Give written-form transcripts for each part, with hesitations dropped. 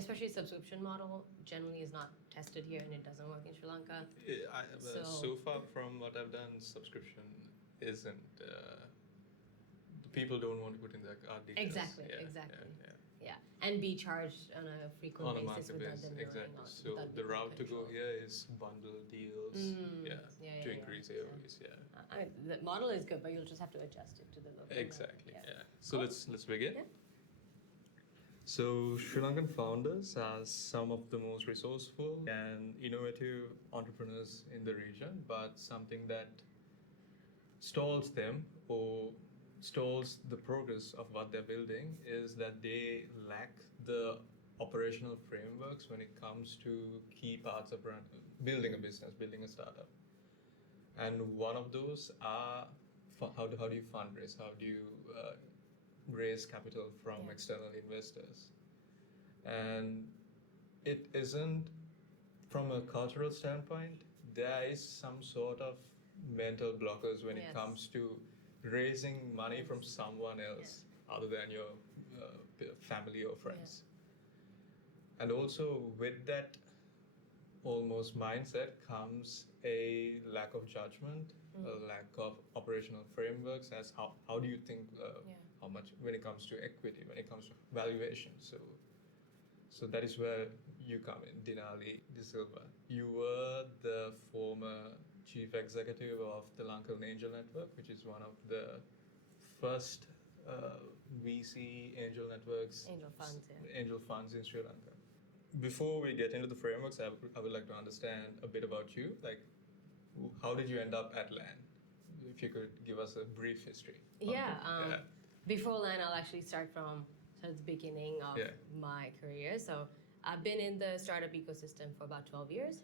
especially subscription model, generally is not tested here and it doesn't work in Sri Lanka. So far from what I've done, subscription isn't. People don't want to put in their card details. Exactly. Yeah, and be charged on a frequent basis without them knowing. Exactly. So the route to go here is bundle deals. To increase AOVs. I mean, the model is good, but you'll just have to adjust it to the local. Exactly. So let's begin. Yeah. So Sri Lankan founders are some of the most resourceful and innovative entrepreneurs in the region, but something that stalls them or stalls the progress of what they're building is that they lack the operational frameworks when it comes to key parts of building a business, building a startup. And one of those are how do you fundraise? How do you raise capital from external investors? And it isn't, from a cultural standpoint, there is some sort of mental blockers when it comes to raising money from someone else other than your family or friends. And also with that almost mindset comes a lack of judgment, a lack of operational frameworks as how do you think how much when it comes to equity, when it comes to valuation. So that is where you come in, Dinali de Silva. You were the former chief executive of the Lankan Angel Network, which is one of the first VC angel networks. Angel funds in Sri Lanka. Before we get into the frameworks, I would like to understand a bit about you. Like, how did you end up at LAN? If you could give us a brief history. Before LAN, I'll actually start from the beginning of my career. So I've been in the startup ecosystem for about 12 years.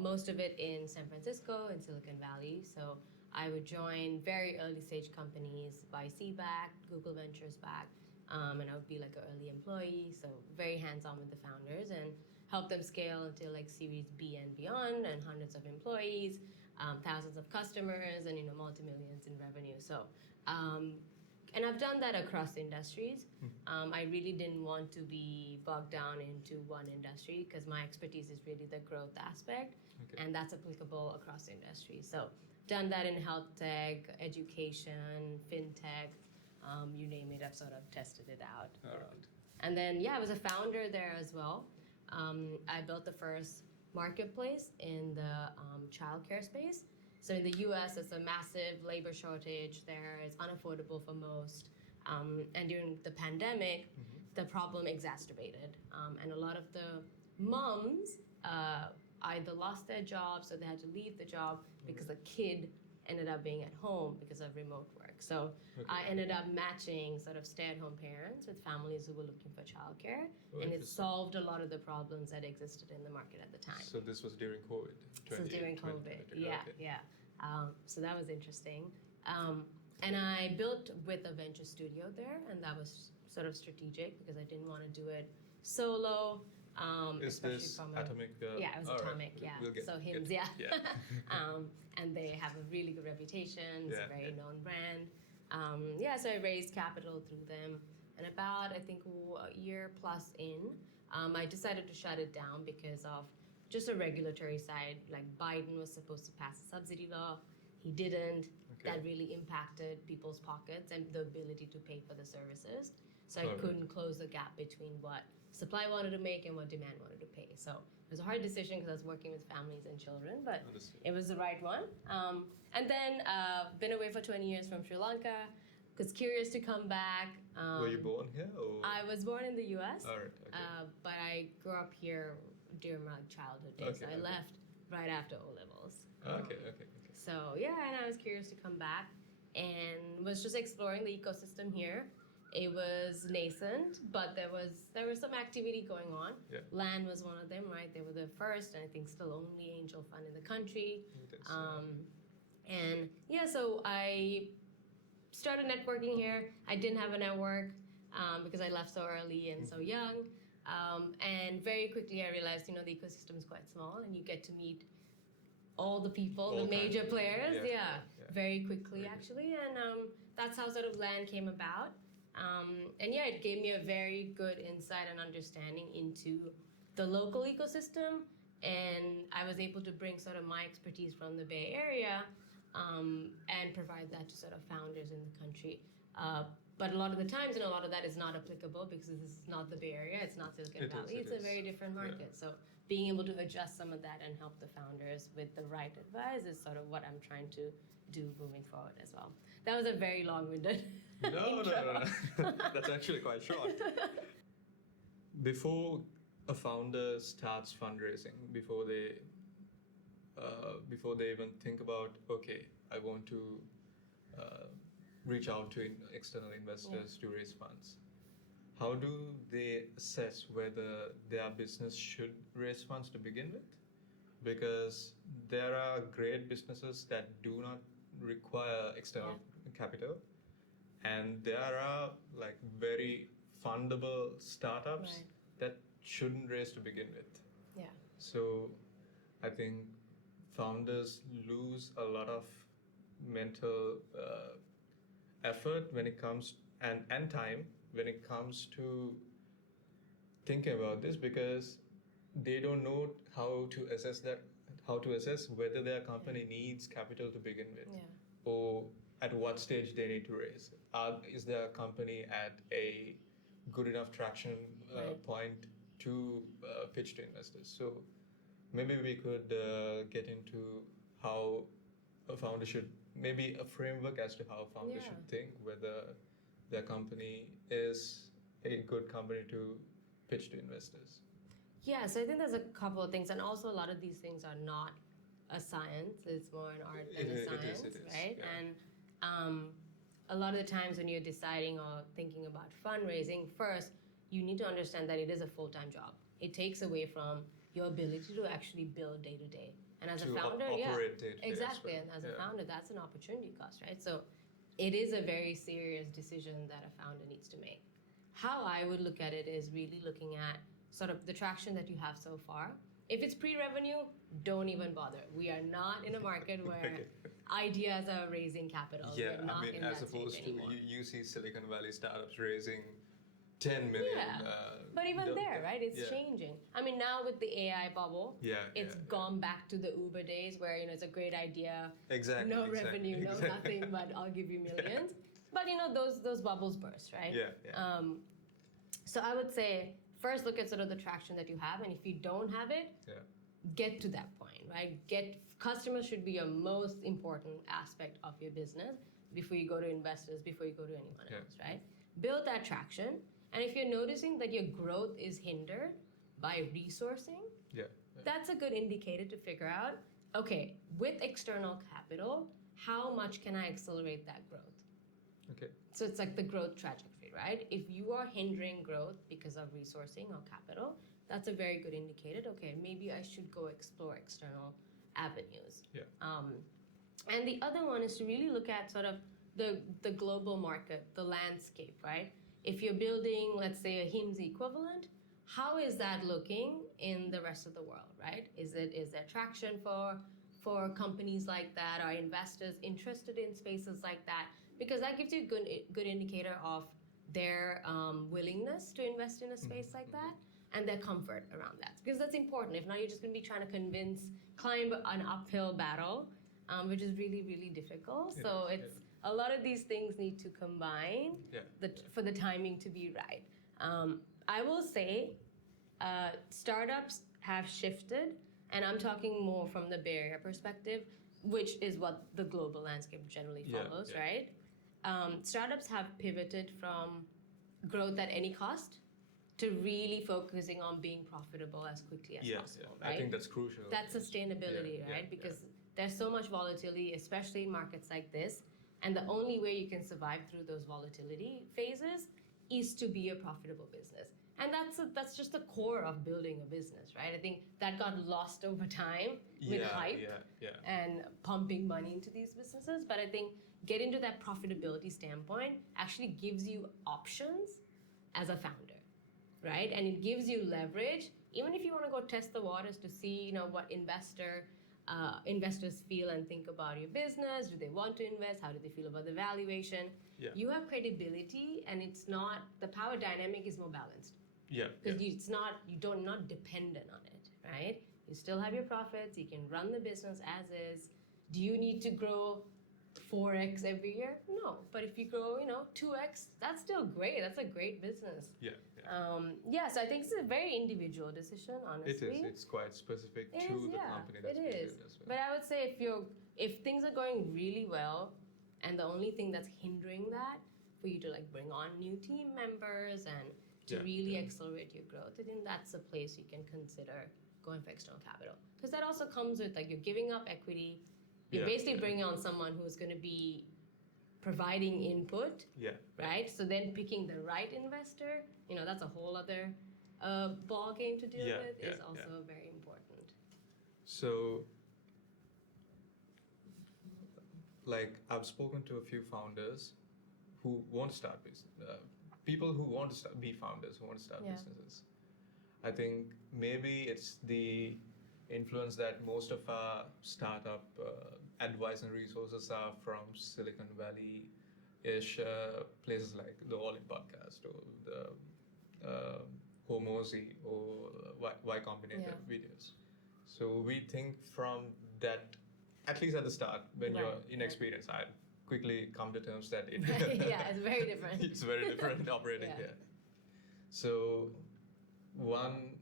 Most of it in San Francisco, in Silicon Valley. So I would join very early stage companies, YC-backed, Google Ventures-backed, and I would be like an early employee, so very hands-on with the founders and help them scale until like Series B and beyond, and hundreds of employees, thousands of customers, and multi-millions in revenue. So, and I've done that across industries. I really didn't want to be bogged down into one industry because my expertise is really the growth aspect, and that's applicable across industries. So, done that in health tech, education, fintech, you name it. I've sort of tested it out. All right. And then, I was a founder there as well. I built the first marketplace in the childcare space. So in the US, there's a massive labor shortage there. It's unaffordable for most. And during the pandemic, the problem exacerbated. And a lot of the moms either lost their jobs or they had to leave the job because the kid ended up being at home because of remote work. So I ended up matching sort of stay-at-home parents with families who were looking for childcare, and it solved a lot of the problems that existed in the market at the time. So this was during COVID? This was during COVID, so that was interesting. And I built with a venture studio there, and that was sort of strategic because I didn't want to do it solo. Is this Atomic? Yeah, it was Atomic, so HIMS, and they have a really good reputation. It's a very known brand. So I raised capital through them. And about, I think, a year plus in, I decided to shut it down because of just a regulatory side. Like Biden was supposed to pass a subsidy law. He didn't. That really impacted people's pockets and the ability to pay for the services. So I couldn't close the gap between what supply wanted to make and what demand wanted to pay. So it was a hard decision because I was working with families and children, but it was the right one. And then been away for 20 years from Sri Lanka, was curious to come back. Were you born here? Or? I was born in the US, All right, but I grew up here during my childhood days. So I left right after O-levels. So and I was curious to come back and was just exploring the ecosystem here. It was nascent, but there was some activity going on. LAN was one of them, right? They were the first, and I think still only angel fund in the country. So I started networking here. I didn't have a network because I left so early and so young. And very quickly I realized, the ecosystem is quite small, and you get to meet all the people, the major players, very quickly actually. And that's how sort of LAN came about. And yeah, it gave me a very good insight and understanding into the local ecosystem, and I was able to bring sort of my expertise from the Bay Area and provide that to sort of founders in the country. But a lot of the times, a lot of that is not applicable because this is not the Bay Area, it's not Silicon Valley, it's a very different market. So being able to adjust some of that and help the founders with the right advice is sort of what I'm trying to do moving forward as well. That was a very long-winded No. That's actually quite short. Before a founder starts fundraising, before they even think about, okay, I want to reach out to external investors to raise funds, how do they assess whether their business should raise funds to begin with? Because there are great businesses that do not require external capital, and there are like very fundable startups that shouldn't raise to begin with. Yeah. So I think founders lose a lot of mental effort when it comes and time when it comes to thinking about this, because they don't know how to assess whether their company needs capital to begin with, or at what stage they need to raise. Is their company at a good enough traction point to pitch to investors? So maybe we could get into how a founder should, maybe a framework as to how a founder should think whether their company is a good company to pitch to investors. Yeah, so I think there's a couple of things, and also a lot of these things are not a science, it's more an art than a science, it is, right? yeah. And a lot of the times when you're deciding or thinking about fundraising, first, you need to understand that it is a full-time job. It takes away from your ability to actually build day to day. And as a founder, operate day to day exactly. as well. And as a founder, that's an opportunity cost, right? So it is a very serious decision that a founder needs to make. How I would look at it is really looking at sort of the traction that you have so far. If it's pre-revenue, don't even bother. We are not in a market where ideas are raising capital. Yeah, We're not in as that opposed stage to anymore. you see Silicon Valley startups raising 10 million. Yeah, but even there, right? It's changing. I mean, now with the AI bubble, it's gone back to the Uber days where it's a great idea, no revenue, no nothing, but I'll give you millions. But those bubbles burst, right? Yeah. So I would say first look at sort of the traction that you have, and if you don't have it, get to that point, right? Customers should be your most important aspect of your business before you go to investors, before you go to anyone else, right? Build that traction. And if you're noticing that your growth is hindered by resourcing, that's a good indicator to figure out, okay, with external capital, how much can I accelerate that growth? Okay. So it's like the growth trajectory, right? If you are hindering growth because of resourcing or capital, that's a very good indicator. Okay, maybe I should go explore external avenues. Yeah. And the other one is to really look at sort of the global market, the landscape, right? If you're building, let's say, a HIMSS equivalent, how is that looking in the rest of the world, right? Is there traction for companies like that? Are investors interested in spaces like that? Because that gives you a good indicator of their willingness to invest in a space like that and their comfort around that. Because that's important. If not, you're just going to be trying to climb an uphill battle, which is really, really difficult. A lot of these things need to combine for the timing to be right. I will say startups have shifted, and I'm talking more from the Bay Area perspective, which is what the global landscape generally follows, right? Startups have pivoted from growth at any cost to really focusing on being profitable as quickly as possible, right? I think that's crucial. That's sustainability, right? Because there's so much volatility, especially in markets like this, and the only way you can survive through those volatility phases is to be a profitable business. And that's just the core of building a business, right? I think that got lost over time with hype and pumping money into these businesses. But I think getting to that profitability standpoint actually gives you options as a founder, right? And it gives you leverage, even if you want to go test the waters to see, what investor investors feel and think about your business. Do they want to invest? How do they feel about the valuation? Yeah. You have credibility, and it's not, the power dynamic is more balanced. Yeah. Because it's not, not dependent on it, right? You still have your profits. You can run the business as is. Do you need to grow 4x every year? No. But if you grow, 2x, that's still great. That's a great business. Yeah. So I think it's a very individual decision, honestly. It is. It's quite specific to the company that's being built as well. But I would say if things are going really well, and the only thing that's hindering that for you to like bring on new team members and to really accelerate your growth, I think that's a place you can consider going for external capital. Because that also comes with like you're giving up equity. You're basically bringing on someone who's going to be providing input, right? So then picking the right investor, that's a whole other ball game to deal with, is also very important. So, like I've spoken to a few founders who want to start business, people who want to be founders, who want to start businesses. I think maybe it's the influence that most of our startup advice and resources are from Silicon Valley-ish places like the All In podcast or the Homozy or Y Combinator videos. So we think from that, at least at the start, when you're inexperienced, I quickly come to terms that it's very different. It's very different operating here. So one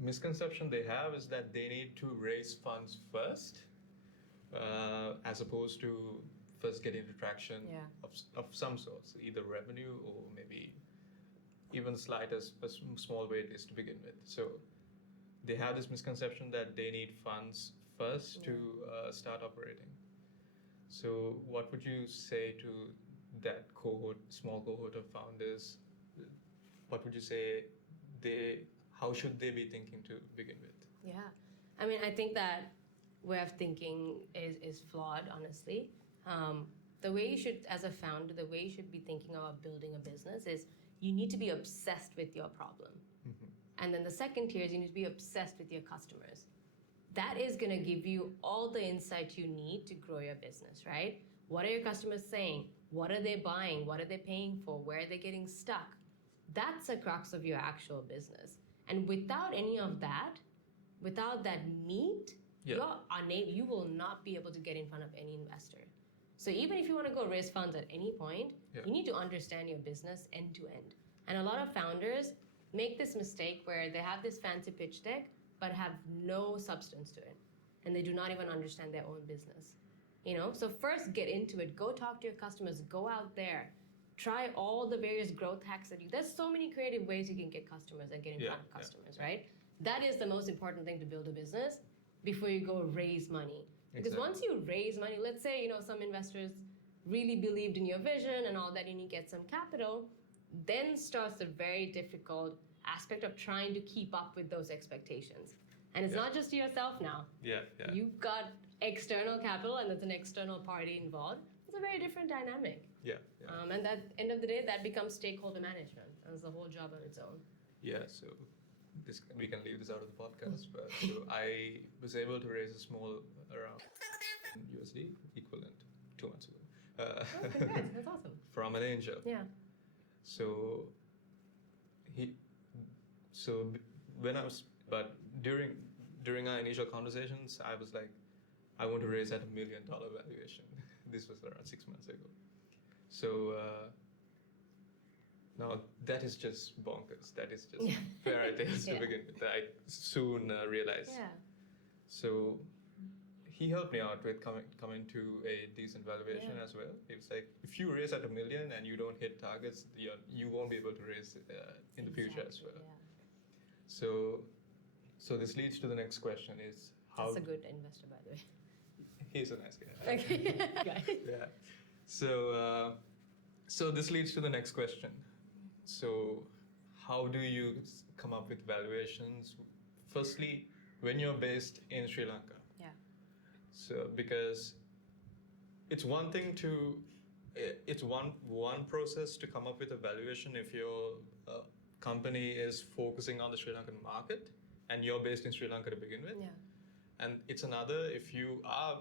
misconception they have is that they need to raise funds first, as opposed to first getting traction of some sorts, either revenue or maybe even slightest a small wait list to begin with. So they have this misconception that they need funds first to start operating. So what would you say to that small cohort of founders? What would you say how should they be thinking to begin with? Yeah, I mean, I think that way of thinking is flawed, honestly. The way you should, as a founder, the way you should be thinking about building a business is you need to be obsessed with your problem. And then the second tier is you need to be obsessed with your customers. That is going to give you all the insight you need to grow your business, right? What are your customers saying? What are they buying? What are they paying for? Where are they getting stuck? That's the crux of your actual business. And without any of that, without that meat, you will not be able to get in front of any investor. So even if you want to go raise funds at any point, you need to understand your business end to end. And a lot of founders make this mistake where they have this fancy pitch deck, but have no substance to it. And they do not even understand their own business. So first get into it. Go talk to your customers. Go out there. Try all the various growth hacks there's so many creative ways you can get customers and get in front of customers, right? That is the most important thing to build a business before you go raise money. Because once you raise money, let's say, some investors really believed in your vision and all that, and you get some capital, then starts the very difficult aspect of trying to keep up with those expectations. And it's not just yourself now. You've got external capital and there's an external party involved. It's a very different dynamic. And at the end of the day, that becomes stakeholder management. And it's a whole job on its own. So we can leave this out of the podcast, but so I was able to raise a small around USD equivalent 2 months ago. Congrats, that's awesome. From an angel. So during our initial conversations, I was like, I want to raise at $1 million valuation. This was around 6 months ago. So now that is just bonkers. That is just fairy tales to begin with. I soon realized. So he helped me out with coming to a decent valuation as well. He was like, if you raise at $1 million and you don't hit targets, you won't be able to raise in the future as well. So this leads to the next question: is how? That's a good investor, by the way. He's a nice guy. Okay. So this leads to the next question. So how do you come up with valuations? Firstly, when you're based in Sri Lanka. So because it's one thing it's one process to come up with a valuation if your company is focusing on the Sri Lankan market and you're based in Sri Lanka to begin with. and it's another if you are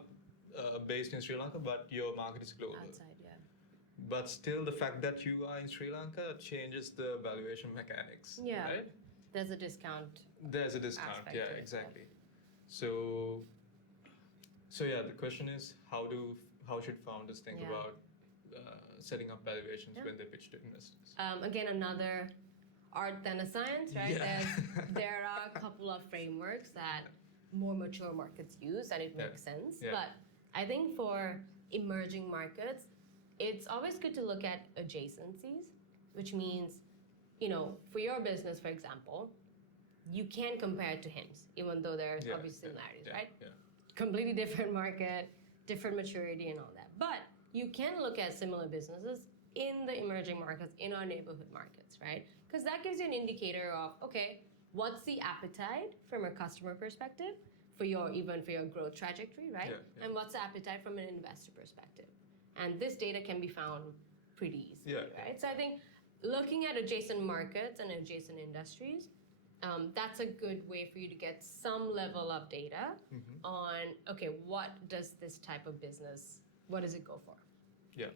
based in Sri Lanka, but your market is global. Outside, yeah. But still, the fact that you are in Sri Lanka changes the valuation mechanics. Yeah. Right? There's a discount. There's a discount. Aspect Yeah, to it, exactly. So yeah, the question is how should founders think about setting up valuations when they pitch to investors? Again, another art than a science, right? Yeah. There are a couple of frameworks that more mature markets use, and it makes sense. Yeah. But I think for emerging markets, it's always good to look at adjacencies, which means, for your business, for example, you can compare it to HIMSS, even though there's obvious similarities, right? Yeah. Completely different market, different maturity and all that. But you can look at similar businesses in the emerging markets, in our neighborhood markets, right? Because that gives you an indicator of, okay, what's the appetite from a customer perspective even for your growth trajectory, right? Yeah. And what's the appetite from an investor perspective? And this data can be found pretty easily, right? So I think looking at adjacent markets and adjacent industries, that's a good way for you to get some level of data on, okay, what does this type of business, what does it go for? Yeah.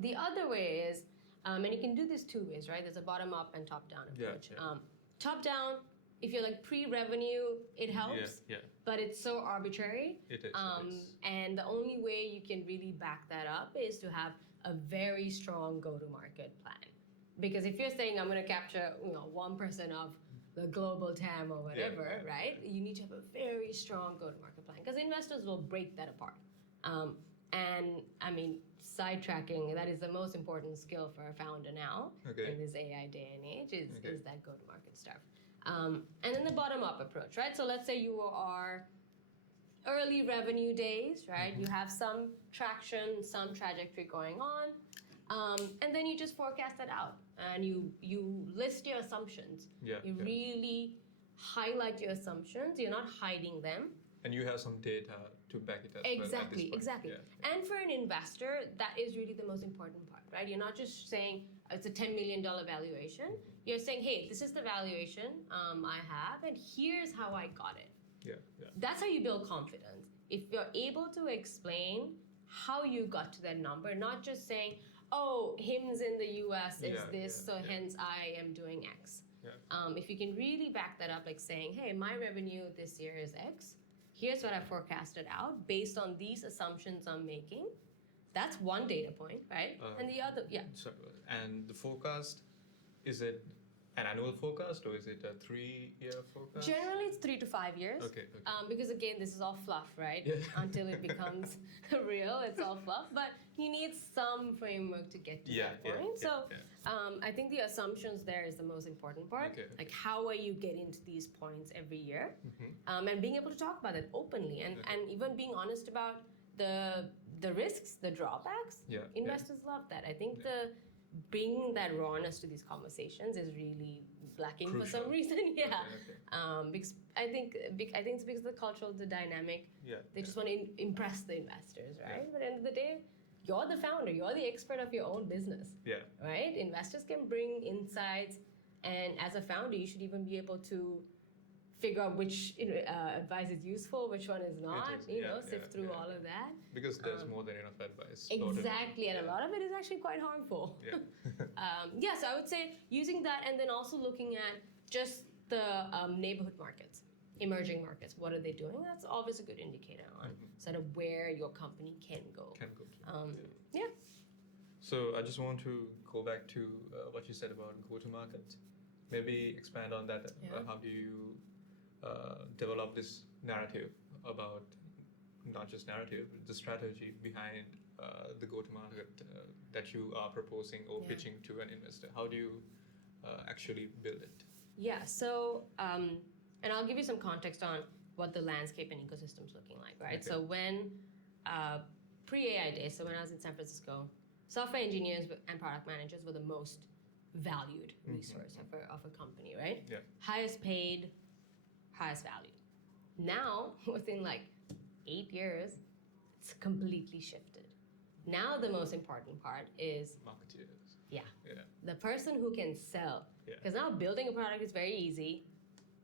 The other way is, and you can do this two ways, right? There's a bottom-up and top-down approach. Yeah. Top-down, if you're like pre-revenue, it helps, but it's so arbitrary. It is. And the only way you can really back that up is to have a very strong go-to-market plan. Because if you're saying, I'm going to capture 1% of the global TAM or whatever, right? You need to have a very strong go-to-market plan because investors will break that apart. And I mean, sidetracking, that is the most important skill for a founder now in this AI day and age is that go-to-market stuff. And then the bottom-up approach, right? So let's say you are early revenue days, right? You have some traction, some trajectory going on, and then you just forecast that out and you list your assumptions. You really highlight your assumptions. You're not hiding them. And you have some data to back it up. Exactly. Yeah. And for an investor, that is really the most important part, right? You're not just saying it's a $10 million valuation. You're saying, hey, this is the valuation I have, and here's how I got it. Yeah. That's how you build confidence. If you're able to explain how you got to that number, not just saying, oh, HIMSS in the US is this, so hence I am doing X. If you can really back that up, like saying, hey, my revenue this year is X, here's what I forecasted out based on these assumptions I'm making. That's one data point, right? And the other, Sorry, and the forecast, is it an annual forecast or is it a 3-year forecast? Generally, it's 3 to 5 years. Okay. Because again, this is all fluff, right? Yeah. Until it becomes real, it's all fluff. But you need some framework to get to that point. I think the assumptions there is the most important part. Like, how are you getting to these points every year? And being able to talk about it openly and even being honest about the risks, the drawbacks. Investors love that. I think bringing that rawness to these conversations is really lacking for some reason. Because I think it's because of the cultural, the dynamic. They just want to impress the investors, right? But at the end of the day, you're the founder. You're the expert of your own business. Right? Investors can bring insights, and as a founder, you should even be able to figure out which advice is useful, which one is not, sift through all of that. Because there's more than enough advice. Exactly, and a lot of it is actually quite harmful. So I would say using that and then also looking at just the neighborhood markets, emerging markets. What are they doing? That's always a good indicator on sort of where your company can go. So I just want to go back to what you said about go-to-market. Maybe expand on that. How do you develop this narrative about, not just narrative, the strategy behind the go-to-market that you are proposing or pitching to an investor? How do you actually build it? So, and I'll give you some context on what the landscape and ecosystem is looking like, right? So when, pre-AI days, so when I was in San Francisco, software engineers and product managers were the most valued resource of a company, right? Highest paid, highest value. Now, within like 8 years, it's completely shifted. Now the most important part is marketeers. The person who can sell. Because now building a product is very easy.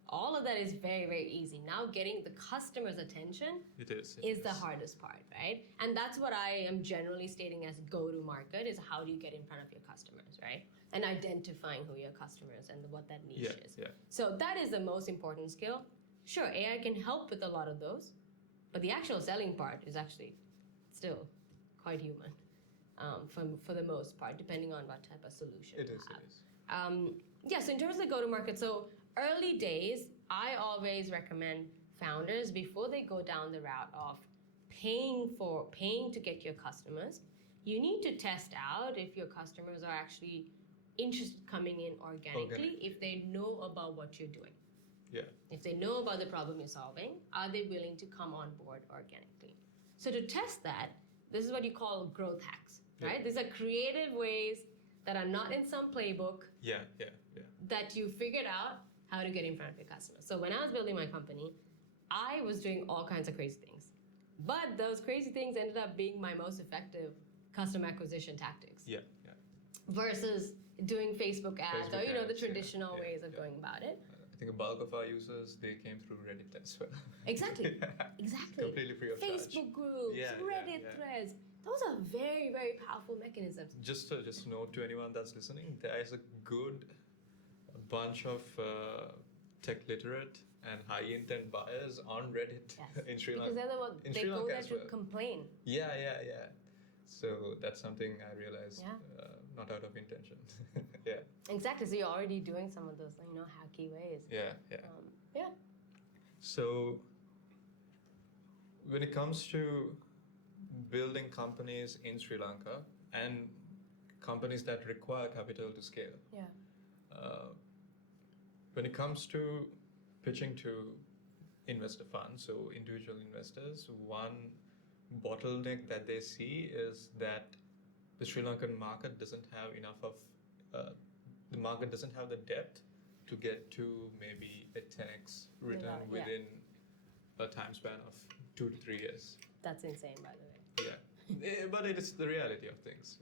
all of that is very, very easy. Now getting the customer's attention is the hardest part, right? And that's what I am generally stating as go-to-market is how do you get in front of your customers, right? And identifying who your customers and what that niche is. Yeah. So that is the most important skill. Sure, AI can help with a lot of those, but the actual selling part is actually still quite human for the most part, depending on what type of solution you have. So in terms of the go-to-market, so early days, I always recommend founders before they go down the route of paying to get your customers, you need to test out if your customers are actually interested coming in organically, if they know about what you're doing. Yeah. If they know about the problem you're solving, are they willing to come on board organically? So to test that, this is what you call growth hacks, right? These are creative ways that are not in some playbook that you figured out how to get in front of your customers. So when I was building my company, I was doing all kinds of crazy things. But those crazy things ended up being my most effective customer acquisition tactics. Versus doing Facebook ads or the traditional ways of going about it. I think a bulk of our users, they came through Reddit as well. Exactly. Completely free of charge. Facebook groups, Reddit threads. Those are very, very powerful mechanisms. Just to note to anyone that's listening, there is a good bunch of tech literate and high intent buyers on Reddit in Sri Lanka. Because they're the ones, they go there to complain. Yeah. So that's something I realized, not out of intention. Exactly. So you're already doing some of those, hacky ways. Yeah. So when it comes to building companies in Sri Lanka and companies that require capital to scale. When it comes to pitching to investor funds, so individual investors, one bottleneck that they see is that the Sri Lankan market doesn't have enough of, the market doesn't have the depth to get to maybe a 10x return within a time span of 2 to 3 years. That's insane, by the way. Yeah, but it is the reality of things.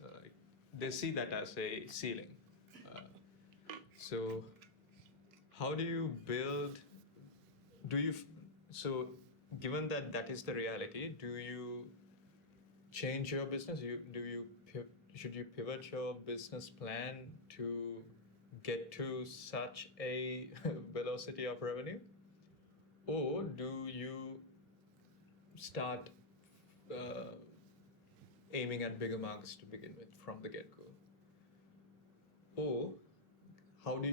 They see that as a ceiling. So how do you build, so given that that is the reality, do you change your business? Should you pivot your business plan to get to such a velocity of revenue? Or do you start aiming at bigger markets to begin with from the get-go? Or how do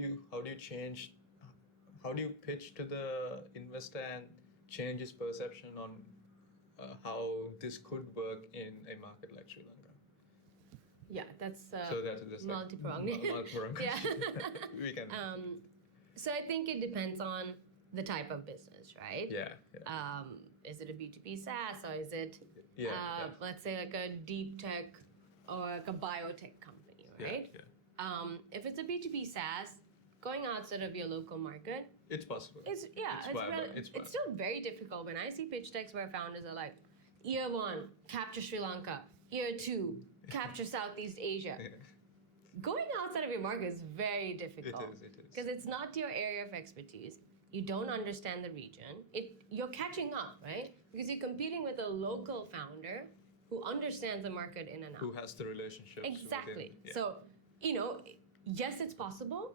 you pitch to the investor and change his perception on how this could work in a market like Sri Lanka? Yeah, that's that's multi-pronged. Multi-pronged. We can. So I think it depends on the type of business, right? Is it a B2B SaaS or is it, let's say, like a DeepTech or like a biotech company, right? If it's a B2B SaaS, going outside of your local market, it's possible. It's still very difficult. When I see pitch decks where founders are like, year 1, capture Sri Lanka. Year 2, capture Southeast Asia. Going outside of your market is very difficult. It is. Because it's not your area of expertise. You don't understand the region. You're catching up, right? Because you're competing with a local founder who understands the market in and out. Who has the relationships. Exactly. So, yes, it's possible,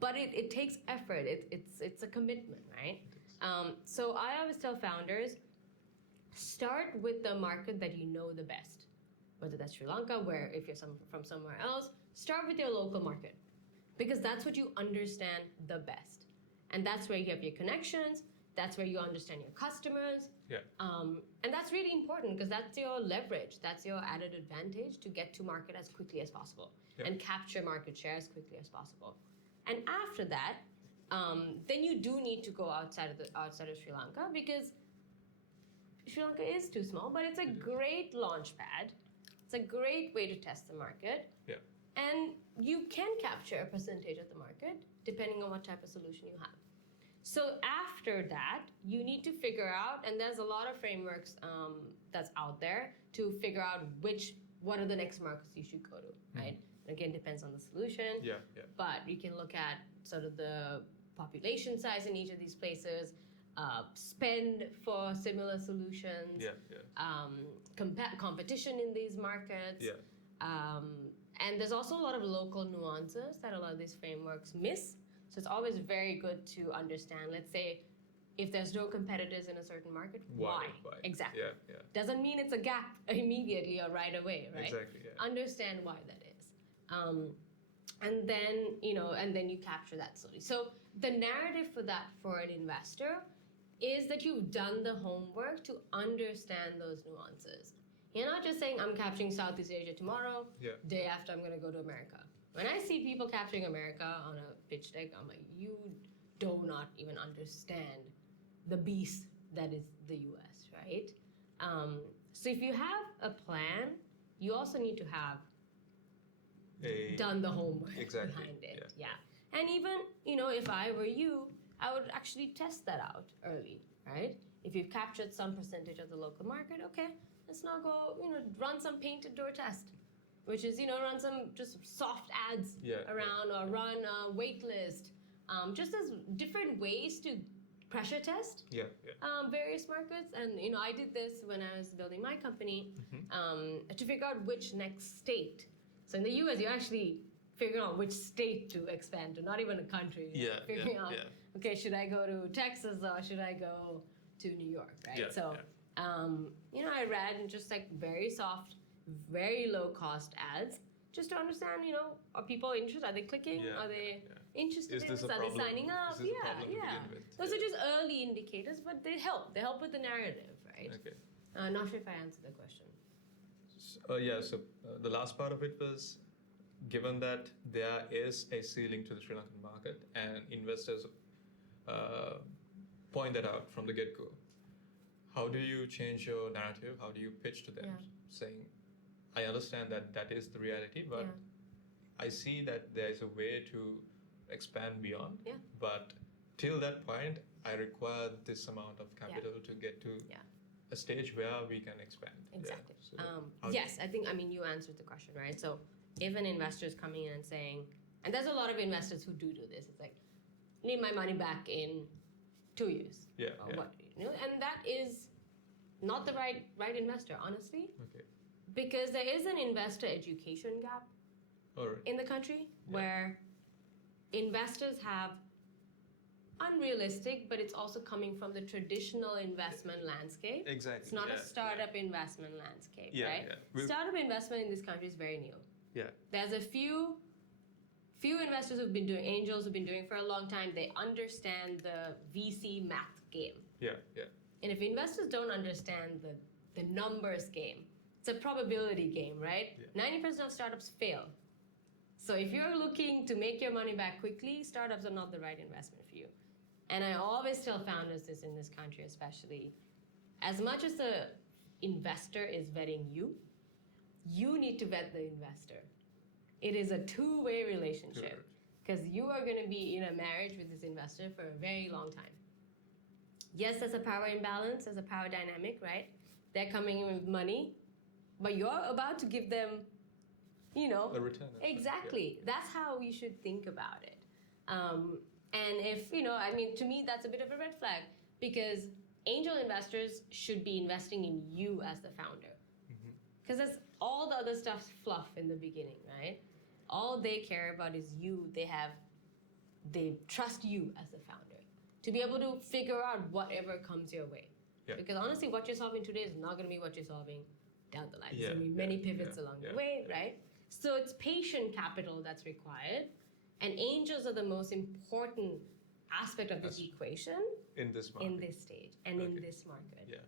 but it takes effort. It's a commitment, right? So I always tell founders, start with the market that you know the best. Whether that's Sri Lanka, where if you're from somewhere else, start with your local market. Because that's what you understand the best. And that's where you have your connections, that's where you understand your customers. And that's really important because that's your leverage, that's your added advantage to get to market as quickly as possible and capture market share as quickly as possible. And after that, then you do need to go outside of Sri Lanka because Sri Lanka is too small, but it's a great launch pad. It's a great way to test the market. And you can capture a percentage of the market depending on what type of solution you have. So after that, you need to figure out, and there's a lot of frameworks that's out there to figure out what are the next markets you should go to, right? Again, depends on the solution. But you can look at sort of the population size in each of these places, spend for similar solutions, competition in these markets. And there's also a lot of local nuances that a lot of these frameworks miss. So it's always very good to understand, let's say, if there's no competitors in a certain market, why? Exactly. Doesn't mean it's a gap immediately or right away, right? Exactly. Understand why that is. And then you capture that slowly. So the narrative for that for an investor is that you've done the homework to understand those nuances. You're not just saying, I'm capturing Southeast Asia tomorrow, day after I'm going to go to America. When I see people capturing America on a pitch deck, I'm like, you do not even understand the beast that is the US, right? So if you have a plan, you also need to have done the homework behind it. And even, if I were you, I would actually test that out early, right? If you've captured some percentage of the local market, okay, let's now go, run some painted door test, which is, run some just soft ads around or run a wait list, just as different ways to pressure test various markets. And, I did this when I was building my company to figure out which next state. So in the US, you actually figure out which state to expand to, not even a country. Figuring out, okay, should I go to Texas or should I go to New York, right? I ran just like very soft, very low cost ads just to understand, are people interested? Are they clicking? Are they interested in this? Are they signing up? Those are just early indicators, but they help. They help with the narrative, right? Not sure if I answered the question. So the last part of it was, given that there is a ceiling to the Sri Lankan market and investors point that out from the get-go, how do you change your narrative? How do you pitch to them saying, I understand that that is the reality, but I see that there is a way to expand beyond, but till that point, I require this amount of capital to get to a stage where we can expand. Exactly. Yes, I think, you answered the question, right? So if an investor is coming in and saying, and there's a lot of investors who do this, it's like, I need my money back in 2 years. And that is not the right investor, honestly. Because there is an investor education gap in the country where investors have unrealistic, but it's also coming from the traditional investment landscape. Exactly. It's not a startup investment landscape, right? Startup investment in this country is very new. There's a few investors who've been doing, angels who've been doing it for a long time. They understand the VC math game. And if investors don't understand the numbers game, it's a probability game, right? 90% of startups fail. So if you're looking to make your money back quickly, startups are not the right investment for you. And I always tell founders this in this country especially, as much as the investor is vetting you, you need to vet the investor. It is a two-way relationship because you are going to be in a marriage with this investor for a very long time. Yes, there's a power imbalance, there's a power dynamic, right? They're coming in with money, but you're about to give them, a return. Exactly. That's how we should think about it. And if, to me, that's a bit of a red flag because angel investors should be investing in you as the founder. Because that's all the other stuff's fluff in the beginning, right? All they care about is you. They trust you as the founder to be able to figure out whatever comes your way. Because honestly, what you're solving today is not going to be what you're solving down the line. There's going to be many pivots along the way, right? So it's patient capital that's required. And angels are the most important aspect of this equation in this market. In this stage and in this market.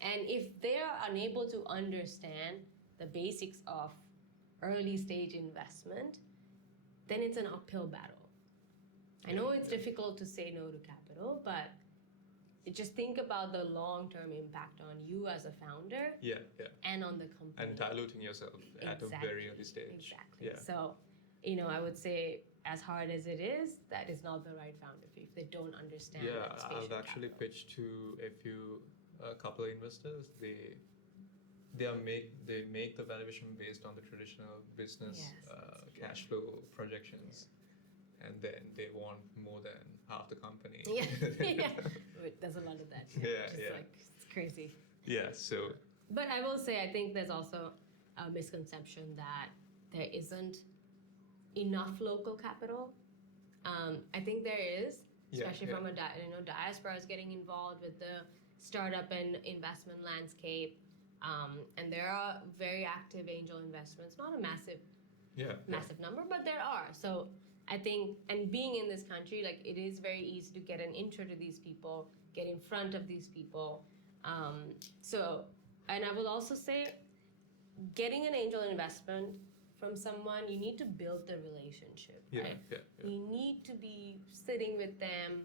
And if they are unable to understand the basics of early stage investment, then it's an uphill battle. I know it's difficult to say no to capital, but just think about the long-term impact on you as a founder and on the company. And diluting yourself at a very early stage. So, I would say as hard as it is, that is not the right founder for you if they don't understand that it's patient I've actually capital. pitched to a couple of investors. They make the valuation based on the traditional business cash flow projections. and then they want more than half the company. Yeah, yeah. There's a lot of that. Like, it's crazy. Yeah, so. But I will say, I think there's also a misconception that there isn't enough local capital. I think there is, especially from a diaspora is getting involved with the startup and investment landscape. And there are very active angel investments, not a massive number, but there are. So I think, and being in this country, like, it is very easy to get an intro to these people, get in front of these people. And I will also say, getting an angel investment from someone, you need to build the relationship, right? You need to be sitting with them.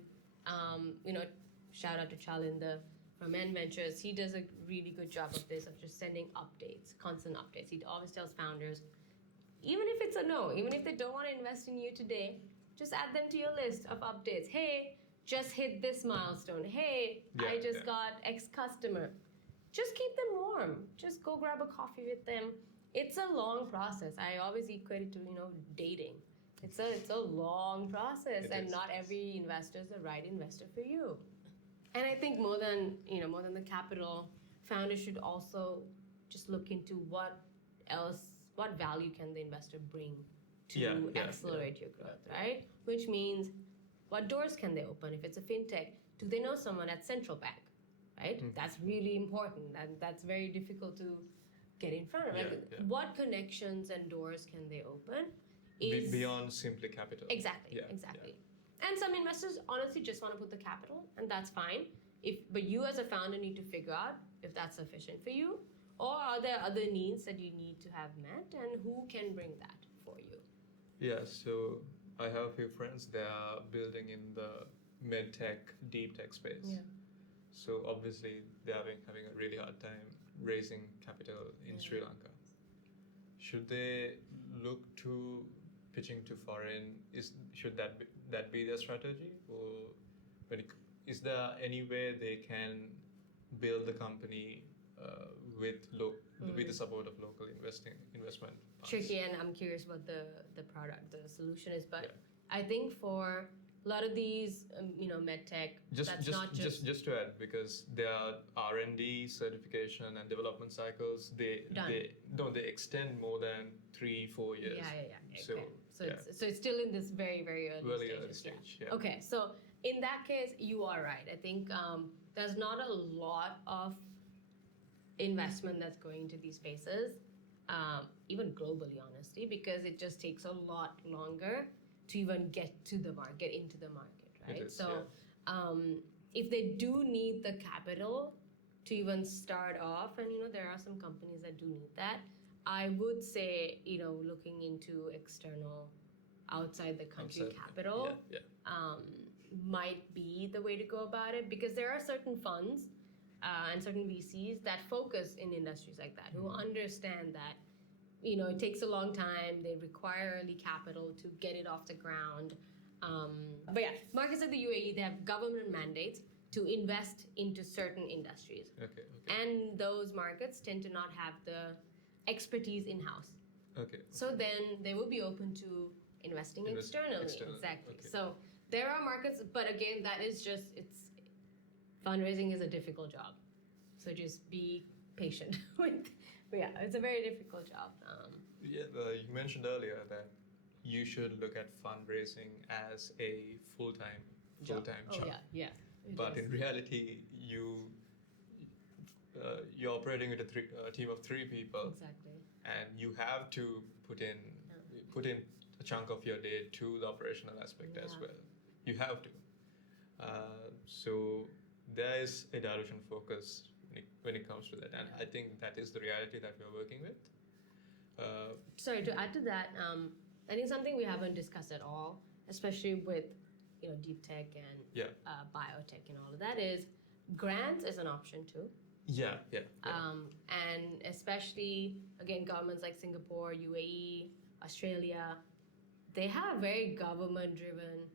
Shout out to Chalinda from N Ventures. He does a really good job of this, of just sending updates, constant updates. He always tells founders, even if it's a no, even if they don't want to invest in you today, just add them to your list of updates. Hey, just hit this milestone. Hey, I just got X customer. Just keep them warm. Just go grab a coffee with them. It's a long process. I always equate it to, dating. It's a long process, and not every investor is the right investor for you. And I think more than the capital, founders should also just look into what value can the investor bring to accelerate your growth, right? Which means, what doors can they open? If it's a fintech, do they know someone at central bank, right? That's really important, and that's very difficult to get in front of. What connections and doors can they open? Beyond simply capital. Exactly. And some investors honestly just want to put the capital, and that's fine. But you as a founder need to figure out if that's sufficient for you, or are there other needs that you need to have met, and who can bring that for you? Yeah, so I have a few friends that are building in the MedTech, DeepTech space. Yeah. So obviously they're having a really hard time raising capital in Sri Lanka. Should they look to pitching to foreign? Should that be their strategy, or is there any way they can build the company with the support of local investment funds? Tricky, and I'm curious what the solution is, but I think for a lot of these, MedTech, just to add, because there are R&D, certification, and development cycles. They extend more than 3-4 years. So it's still in this very, very early stage. Yeah. Okay, so in that case, you are right. I think there's not a lot of investment that's going into these spaces, even globally, honestly, because it just takes a lot longer to even get into the market, right? If they do need the capital to even start off, and there are some companies that do need that, I would say looking into external, outside the country capital might be the way to go about it, because there are certain funds and certain VCs that focus in industries like that, who understand that it takes a long time. They require early capital to get it off the ground. But markets like the UAE, they have government mandates to invest into certain industries. Okay. And those markets tend to not have the expertise in-house. So then they will be open to investing externally. Exactly. Okay. So there are markets, but again, that is fundraising is a difficult job. So just be patient with. But it's a very difficult job. You mentioned earlier that you should look at fundraising as a full-time job. But in reality, you're operating with a team of 3 people. Exactly. And you have to put in a chunk of your day to the operational aspect as well. You have to. So there is a dilution focus when it comes to that, and I think that is the reality that we're working with. Sorry, to add to that, I think something we haven't discussed at all, especially with DeepTech and biotech and all of that, is grants is an option too. And especially, again, governments like Singapore, UAE, Australia, they have very government-driven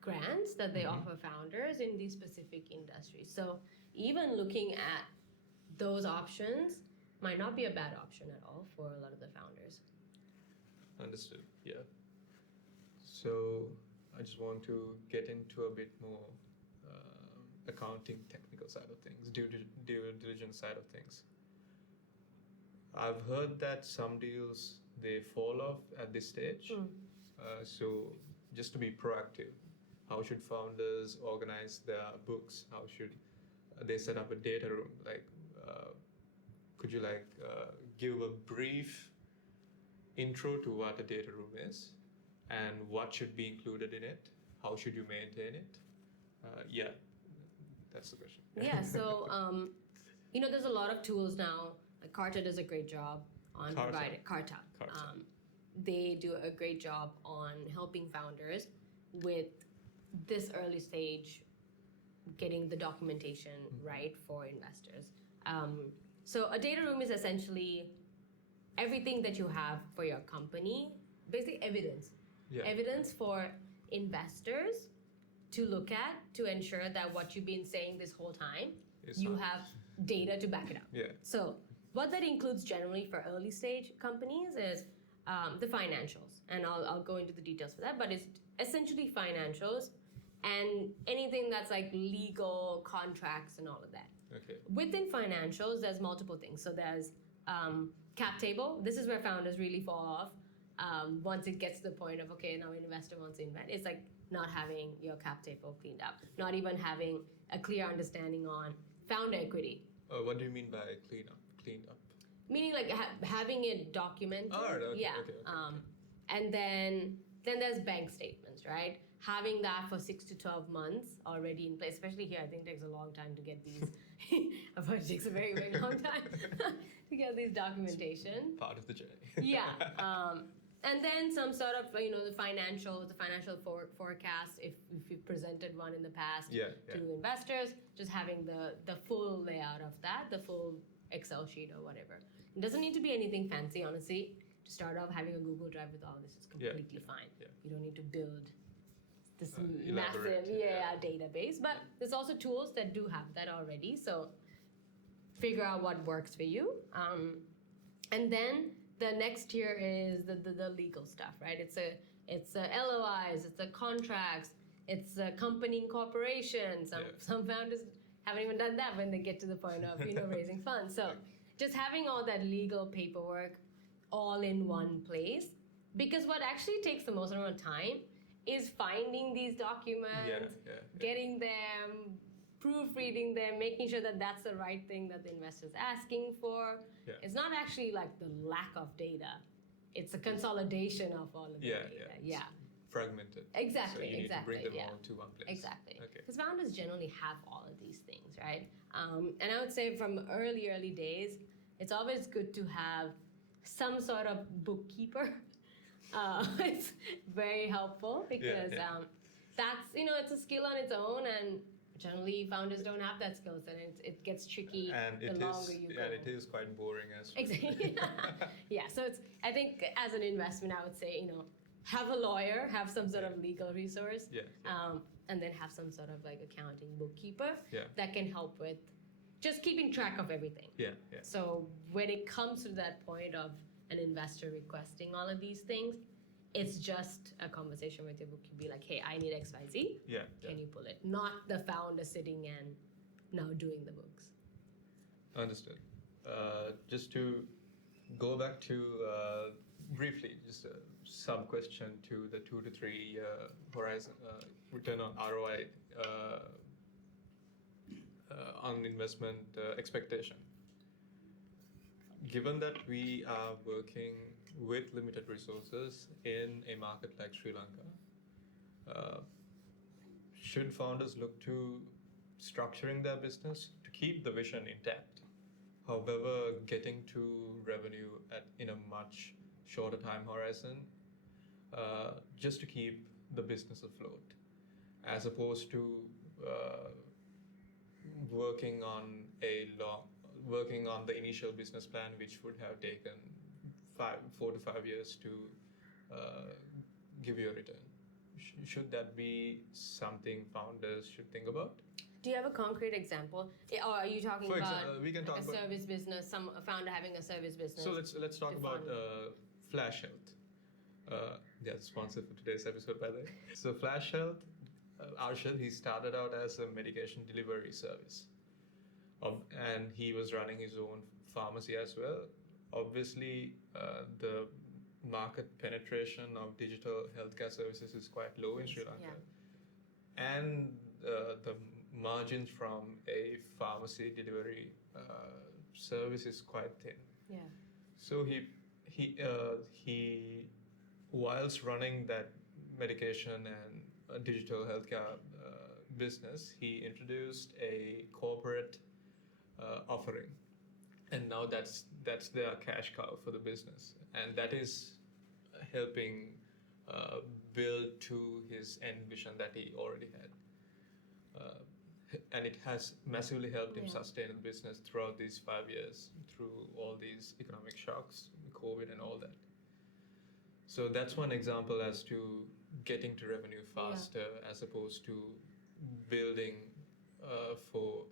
grants that they offer founders in these specific industries. So even looking at those options might not be a bad option at all for a lot of the founders. Understood. Yeah. So I just want to get into a bit more accounting technical side of things, due diligence side of things. I've heard that some deals, they fall off at this stage. So just to be proactive, how should founders organize their books? How should they set up a data room? Could you give a brief intro to what a data room is and what should be included in it? How should you maintain it? Yeah, that's the question. Yeah, so there's a lot of tools now. Like Carta does a great job on providing Carta. They do a great job on helping founders with this early stage, getting the documentation right for investors. So a data room is essentially everything that you have for your company, basically evidence. Yeah. Evidence for investors to look at to ensure that what you've been saying this whole time, you have data to back it up. Yeah. So what that includes generally for early stage companies is the financials. And I'll go into the details for that, but it's essentially financials and anything that's like legal contracts and all of that. Okay. Within financials, there's multiple things. So there's cap table. This is where founders really fall off. Once it gets to the point of, okay, now an investor wants to invest, it's like not having your cap table cleaned up, not even having a clear understanding on founder equity. What do you mean by cleaned up? Meaning like having it documented. Oh, okay, yeah. Okay. And then there's bank statements, right? Having that for 6 to 12 months already in place, especially here, I think it takes a long time to get these. I've heard it takes a very, very long time to get these documentation. Part of the journey. Yeah. And then some sort of, the financial forecast, if you've presented one in the past to investors, just having the full layout of that, the full Excel sheet or whatever. It doesn't need to be anything fancy, honestly. To start off, having a Google Drive with all this is completely fine. Yeah. You don't need to build this massive database, but there's also tools that do have that already. So figure out what works for you. And then the next tier is the legal stuff, right? It's LOIs, it's the contracts, it's a company incorporation. Some founders haven't even done that when they get to the point of raising funds. So just having all that legal paperwork all in one place, because what actually takes the most amount of time is finding these documents, getting them, proofreading them, making sure that that's the right thing that the investor's asking for. Yeah. It's not actually like the lack of data. It's a consolidation of all of the data. Yeah. Fragmented. Exactly. So you need to bring them yeah. all to one place. Exactly. Because founders generally have all of these things, right? And I would say from early days, it's always good to have some sort of bookkeeper. It's very helpful because that's, it's a skill on its own, and generally founders don't have that skill set, and it gets tricky the longer you go. And it is quite boring as well. Exactly. Yeah, so I think as an investment, I would say, have a lawyer, have some sort of legal resource, and then have some sort of like accounting bookkeeper that can help with just keeping track of everything. So when it comes to that point of an investor requesting all of these things, it's just a conversation with your book. You'd be like, hey, I need XYZ. Can you pull it? Not the founder sitting and now doing the books. Understood. Just to go back to briefly, just a sub question to the 2 to 3 year horizon, return on ROI on investment expectation. Given that we are working with limited resources in a market like Sri Lanka, should founders look to structuring their business to keep the vision intact, however getting to revenue in a much shorter time horizon, just to keep the business afloat, as opposed to working on the initial business plan, which would have taken 4 to 5 years to give you a return? Should that be something founders should think about? Do you have a concrete example? Or are you talking about we can talk about service business, a founder having a service business? So let's talk about Flash Health. Yeah, sponsor for today's episode, by the way. So Flash Health, Arshad, he started out as a medication delivery service. And he was running his own pharmacy as well. Obviously, the market penetration of digital healthcare services is quite low in Sri Lanka. Yeah. And the margins from a pharmacy delivery service is quite thin. Yeah. So he whilst running that medication and digital healthcare business, he introduced a corporate offering, and now that's their cash cow for the business, and that is helping build to his end vision that he already had, and it has massively helped him sustain the business throughout these 5 years through all these economic shocks, COVID and all that. So that's one example as to getting to revenue faster as opposed to building for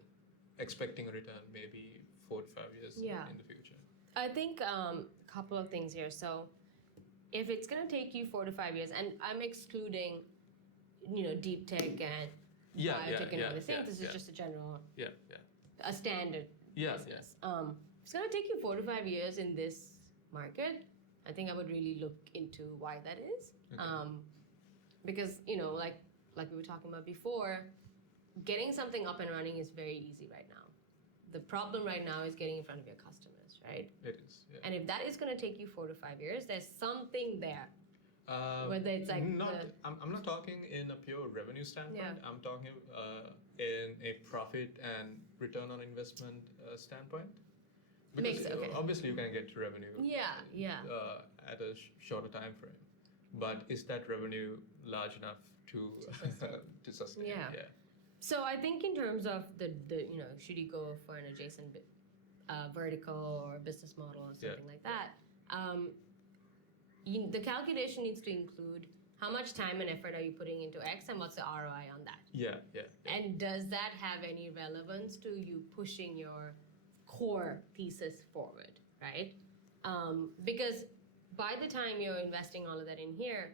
expecting a return maybe 4 to 5 years in the future. I think a couple of things here. So if it's going to take you 4 to 5 years, and I'm excluding, DeepTech and biotech and everything, this is just a general, a standard business. It's going to take you 4 to 5 years in this market. I think I would really look into why that is. Okay. Because, like we were talking about before, getting something up and running is very easy right now. The problem right now is getting in front of your customers, right? It is, yeah. And if that is going to take you 4 to 5 years, there's something there. Whether it's like I'm not talking in a pure revenue standpoint. I'm talking in a profit and return on investment standpoint. Because obviously you can get to revenue at a shorter time frame. But is that revenue large enough to sustain? Yeah. So I think in terms of the should you go for an adjacent vertical or business model or something like that, the calculation needs to include how much time and effort are you putting into X and what's the ROI on that? Yeah. And does that have any relevance to you pushing your core thesis forward, right? Because by the time you're investing all of that in here,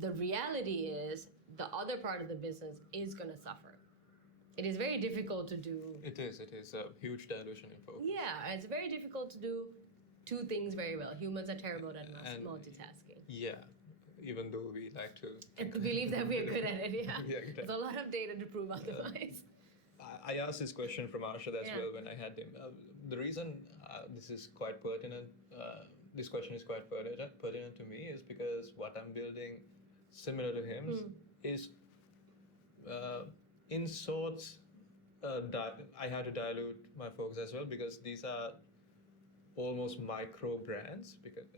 the reality is the other part of the business is going to suffer. It is very difficult to do. It is a huge dilution in focus. Yeah, it's very difficult to do 2 things very well. Humans are terrible at multitasking. Yeah, even though we like to believe that we're good at it. There's a lot of data to prove otherwise. I asked this question from Arshad as well when I had him. The reason this is quite pertinent, this question is quite pertinent to me is because what I'm building similar to him is in sorts, I had to dilute my focus as well because these are almost micro brands because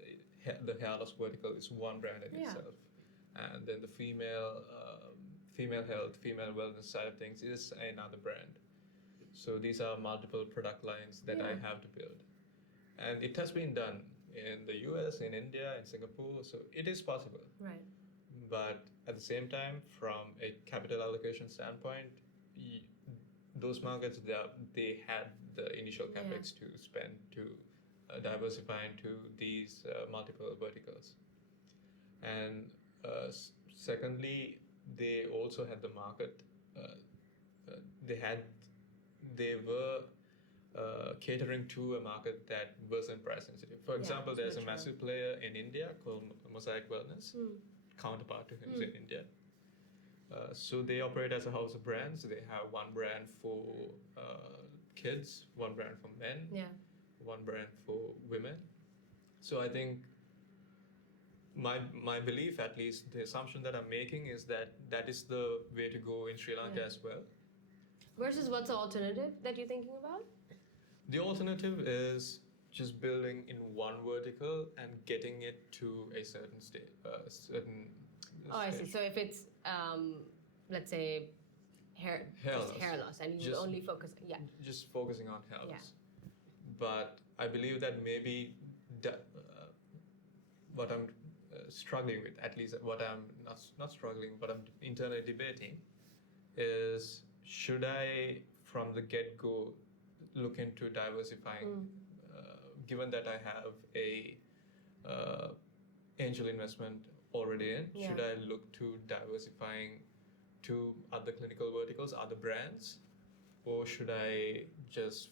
the hair loss vertical is one brand in itself. And then the female health, female wellness side of things is another brand. So these are multiple product lines that I have to build. And it has been done in the US, in India, in Singapore, so it is possible. Right. But at the same time, from a capital allocation standpoint, those markets, they had the initial capex to spend to diversify into these multiple verticals. And secondly, they also had the market. They were catering to a market that wasn't price sensitive. For example, there's a massive player in India called Mosaic Wellness, counterpart to him is in India. So they operate as a house of brands. They have one brand for kids, one brand for men, one brand for women. So I think my belief, at least the assumption that I'm making, is that is the way to go in Sri Lanka as well. Versus what's the alternative that you're thinking about? The alternative is just building in one vertical and getting it to a certain state, I see. So if it's, let's say, hair loss, and you only focus, just focusing on hair loss. But I believe that maybe what I'm struggling with, at least what I'm not struggling, but I'm internally debating, is should I, from the get-go, look into diversifying, given that I have a angel investment already in? Should I look to diversifying to other clinical verticals, other brands, or should I just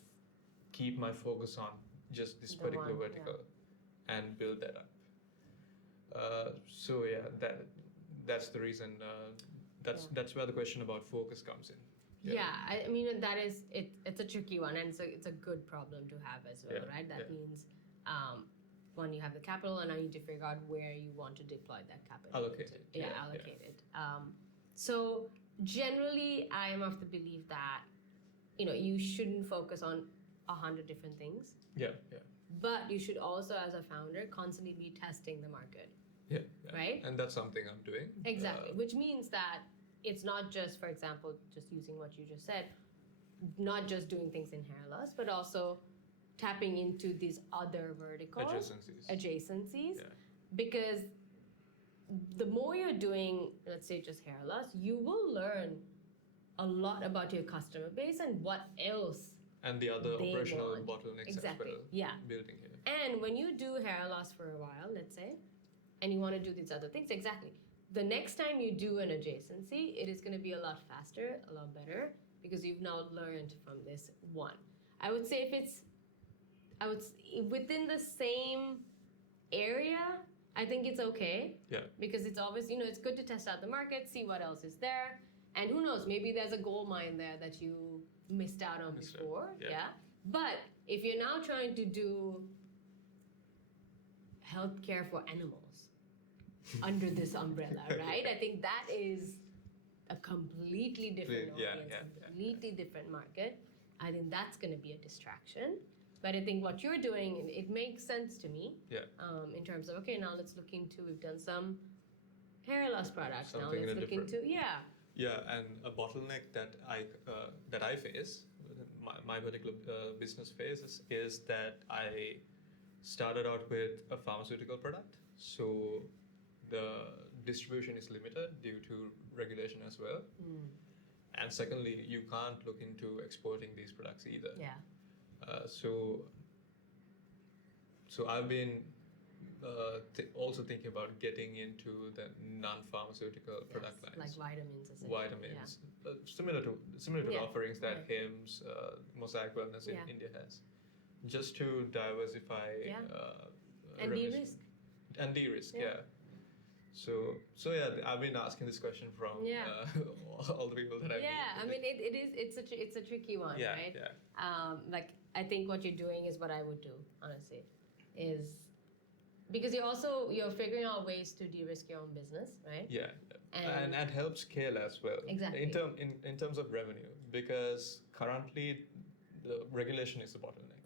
keep my focus on just this particular vertical and build that up? So yeah, that's the reason. That's where the question about focus comes in. I mean that is it's a tricky one, and it's a good problem to have as well, right? That means one, you have the capital, and now you need to figure out where you want to deploy that capital. Allocate it. Allocate it. So generally, I am of the belief that you shouldn't focus on 100 different things. But you should also, as a founder, constantly be testing the market. Right? And that's something I'm doing. Exactly. Which means that it's not just, for example, just using what you just said, not just doing things in hair loss, but also tapping into these other verticals. Adjacencies. Because the more you're doing, let's say, just hair loss, you will learn a lot about your customer base and what else and the other operational bottlenecks as well. Building here. And when you do hair loss for a while, let's say, and you want to do these other things, the next time you do an adjacency, it is going to be a lot faster, a lot better, because you've now learned from this one. I would say within the same area, I think it's okay. Because it's always, it's good to test out the market, see what else is there. And who knows, maybe there's a gold mine there that you missed out on before. But if you're now trying to do healthcare for animals under this umbrella, right? I think that is a completely different audience, completely different market. I think that's going to be a distraction. But I think what you're doing, it makes sense to me. In terms of, okay, now let's look into, we've done some hair loss products. Something now let's look into, and a bottleneck that I face, my particular business face is that I started out with a pharmaceutical product, so the distribution is limited due to regulation as well. And secondly, you can't look into exporting these products either. So I've been also thinking about getting into the non-pharmaceutical product lines, like vitamins. Vitamins, similar to the offerings that Hims, Mosaic Wellness in India has, just to diversify and de-risk. And de-risk, So I've been asking this question from all the people that I've I mean it's a tricky one, right? Like I think what you're doing is what I would do, honestly, is because you're figuring out ways to de-risk your own business, right? And help scale as well. Exactly. In terms of revenue, because currently the regulation is a bottleneck.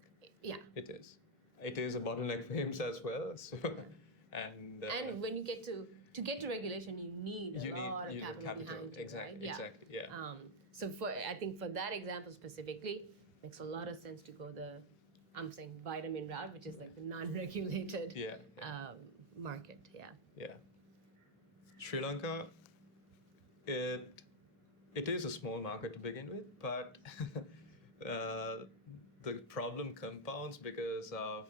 It is a bottleneck for Hims as well. So and when you get to regulation, you need a lot of capital behind you, exactly. Right? So I think for that example specifically, makes a lot of sense to go I'm saying vitamin route, which is like the non-regulated market. Sri Lanka, it is a small market to begin with, but the problem compounds because of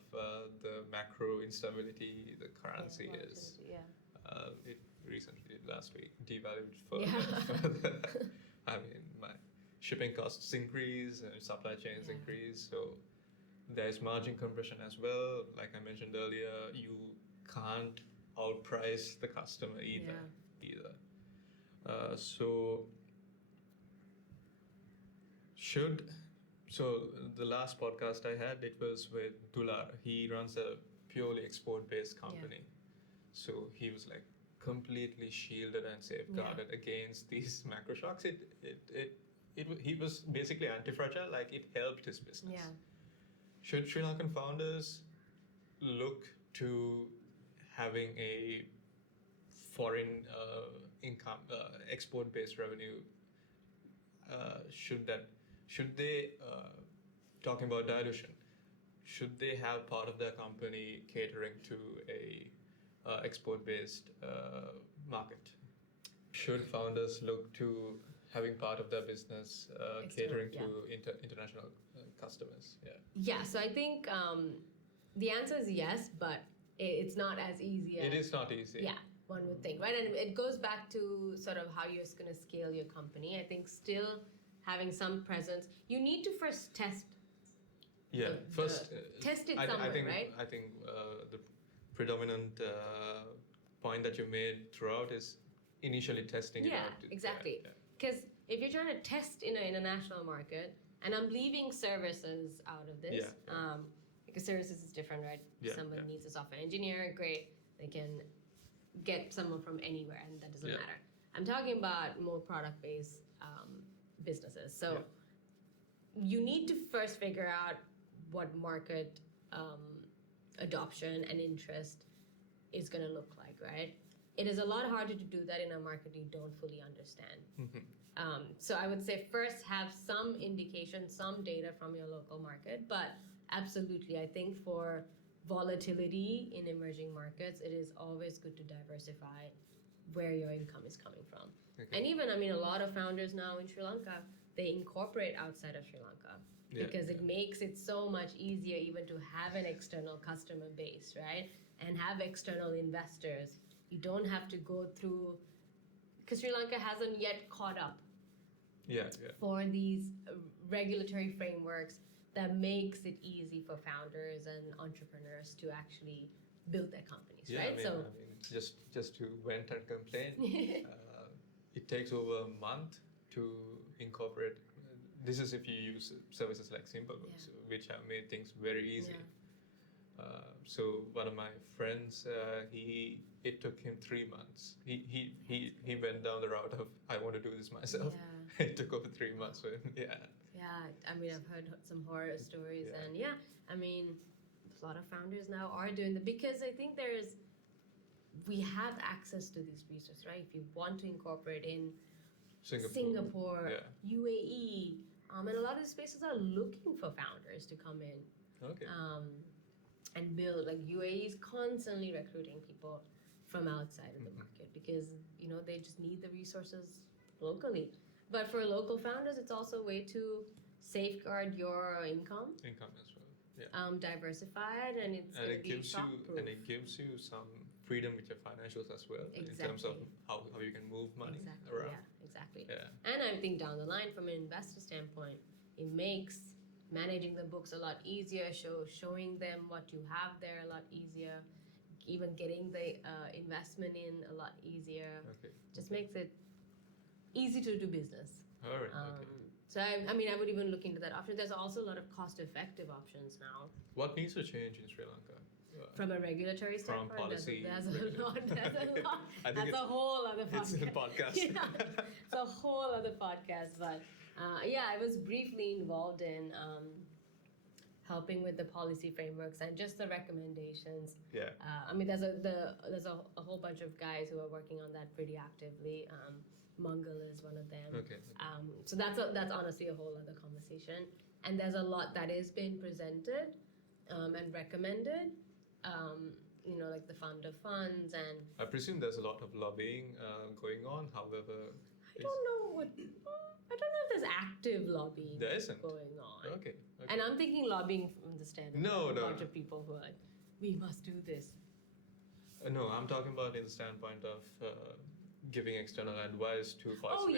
the macro instability. The currency is. It recently, last week, devalued further. I mean, my shipping costs increase and supply chains increase, so there's margin compression as well. Like I mentioned earlier, you can't outprice the customer either. So the last podcast I had, it was with Dular. He runs a purely export-based company. So he was like completely shielded and safeguarded against these macro shocks. He was basically anti-fragile, like it helped his business. Should Sri Lankan founders look to having a foreign income, export-based revenue? Should they, talking about dilution, should they have part of their company catering to a export-based market? Should founders look to having part of their business catering to international customers? So I think the answer is yes, but it's not as easy as... It is not easy. one would think, right? And it goes back to sort of how you're going to scale your company. I think still having some presence, you need to first test. Yeah, test it somewhere, right? I think the predominant point that you made throughout is initially testing it out. Yeah, exactly. Because if you're trying to test in an international market, and I'm leaving services out of this, because services is different, right? Someone needs a software engineer, great, they can get someone from anywhere, and that doesn't matter. I'm talking about more product-based businesses. So you need to first figure out what market adoption and interest is going to look like, right? It is a lot harder to do that in a market you don't fully understand. So I would say first have some indication, some data from your local market, but absolutely, I think for volatility in emerging markets, it is always good to diversify where your income is coming from. And even, I mean, a lot of founders now in Sri Lanka, they incorporate outside of Sri Lanka because it makes it so much easier even to have an external customer base, right? And have external investors. You don't have to go through, because Sri Lanka hasn't yet caught up for these regulatory frameworks that makes it easy for founders and entrepreneurs to actually build their companies, right? I mean, just to vent and complain, it takes over a month to incorporate. This is if you use services like SimpleBooks, which have made things very easy. So one of my friends, it took him 3 months. He went down the route of I want to do this myself. It took over 3 months for him. I mean, I've heard some horror stories, and I mean, a lot of founders now are doing that because I think we have access to these resources, right? If you want to incorporate in Singapore, UAE, and a lot of these spaces are looking for founders to come in and build. Like UAE is constantly recruiting people from outside of the market because they just need the resources locally. But for local founders, it's also a way to safeguard your income as well. Diversified, and it gives you some freedom with your financials as well in terms of how you can move money around. Exactly. And I think down the line, from an investor standpoint, it makes managing the books a lot easier, showing them what you have there a lot easier, even getting the investment in a lot easier. Just makes it easy to do business. All right. So I mean, I would even look into that option. There's also a lot of cost-effective options now. What needs to change in Sri Lanka? From a regulatory standpoint, from policy, there's a lot. That's a whole other podcast. It's a podcast. It's a whole other podcast. But I was briefly involved in helping with the policy frameworks and just the recommendations. I mean, there's a whole bunch of guys who are working on that pretty actively. Mungal is one of them. So that's honestly a whole other conversation. And there's a lot that is being presented and recommended. Like the fund of funds, and I presume there's a lot of lobbying going on. However, I don't know if there's active lobbying going on. Okay. And I'm thinking lobbying from the standpoint of a bunch of people who are like, we must do this. No, I'm talking about in the standpoint of giving external advice to policymakers. Oh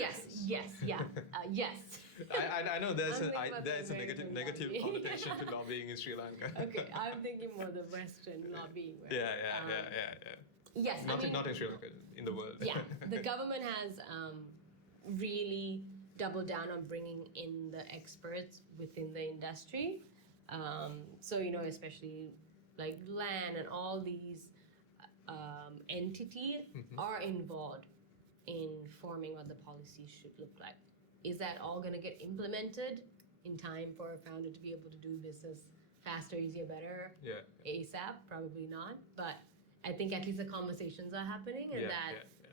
yes. I know there's a negative connotation to lobbying in Sri Lanka. Okay, I'm thinking more the Western lobbying. Right? Yeah. Yes, not in Sri Lanka, in the world. The government has really doubled down on bringing in the experts within the industry. So especially like land and all these entities are involved in forming what the policies should look like. Is that all going to get implemented in time for a founder to be able to do business faster, easier, better? ASAP? Probably not. But I think at least the conversations are happening, and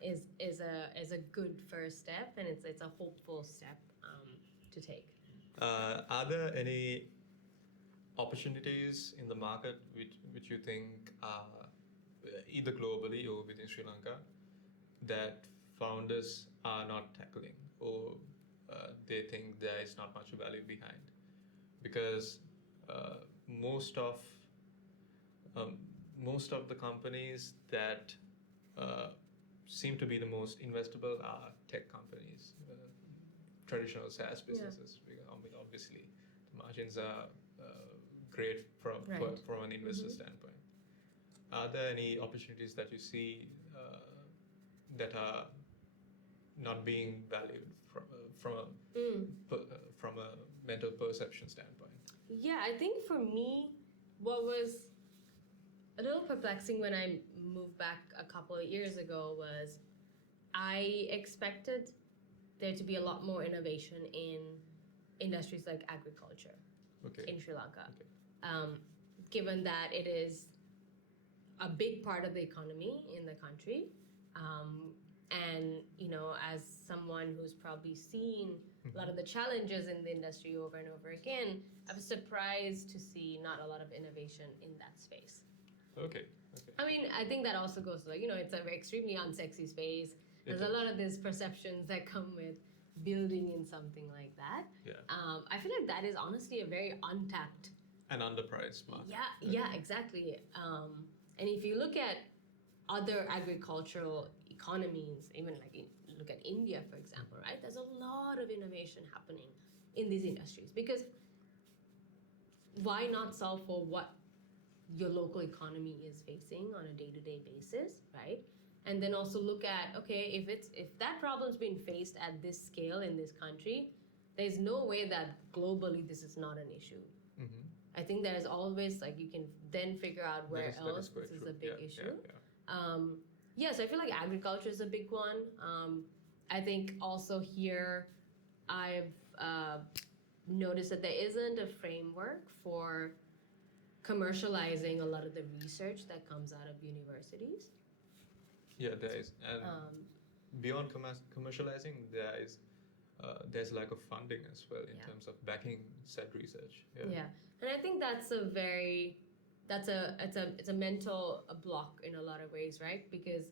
is a good first step, and it's a hopeful step to take. Are there any opportunities in the market which you think are either globally or within Sri Lanka that founders are not tackling, or they think there is not much value behind? Because most of the companies that seem to be the most investable are tech companies, traditional SaaS businesses. Because obviously, the margins are great from an investor standpoint. Are there any opportunities that you see that are not being valued from a mental perception standpoint? Yeah, I think for me, what was a little perplexing when I moved back a couple of years ago was I expected there to be a lot more innovation in industries like agriculture in Sri Lanka. Given that it is a big part of the economy in the country, and as someone who's probably seen a lot of the challenges in the industry over and over again, I was surprised to see not a lot of innovation in that space. Okay. I mean, I think that also goes to it's an extremely unsexy space. There's a lot of these perceptions that come with building in something like that. Yeah. I feel like that is honestly a very untapped and underpriced market. Yeah, exactly. And if you look at other agricultural economies, even look at India, for example, right? There's a lot of innovation happening in these industries because why not solve for what your local economy is facing on a day-to-day basis, right? And then also look at, okay, if that problem's been faced at this scale in this country, there's no way that globally this is not an issue. I think there's always you can then figure out where else this is a big issue. So I feel like agriculture is a big one. I think also here I've noticed that there isn't a framework for commercializing a lot of the research that comes out of universities. Yeah, there is. And beyond commercializing, there's lack of funding as well in terms of backing said research. Yeah. And I think that's it's a mental block in a lot of ways, right? Because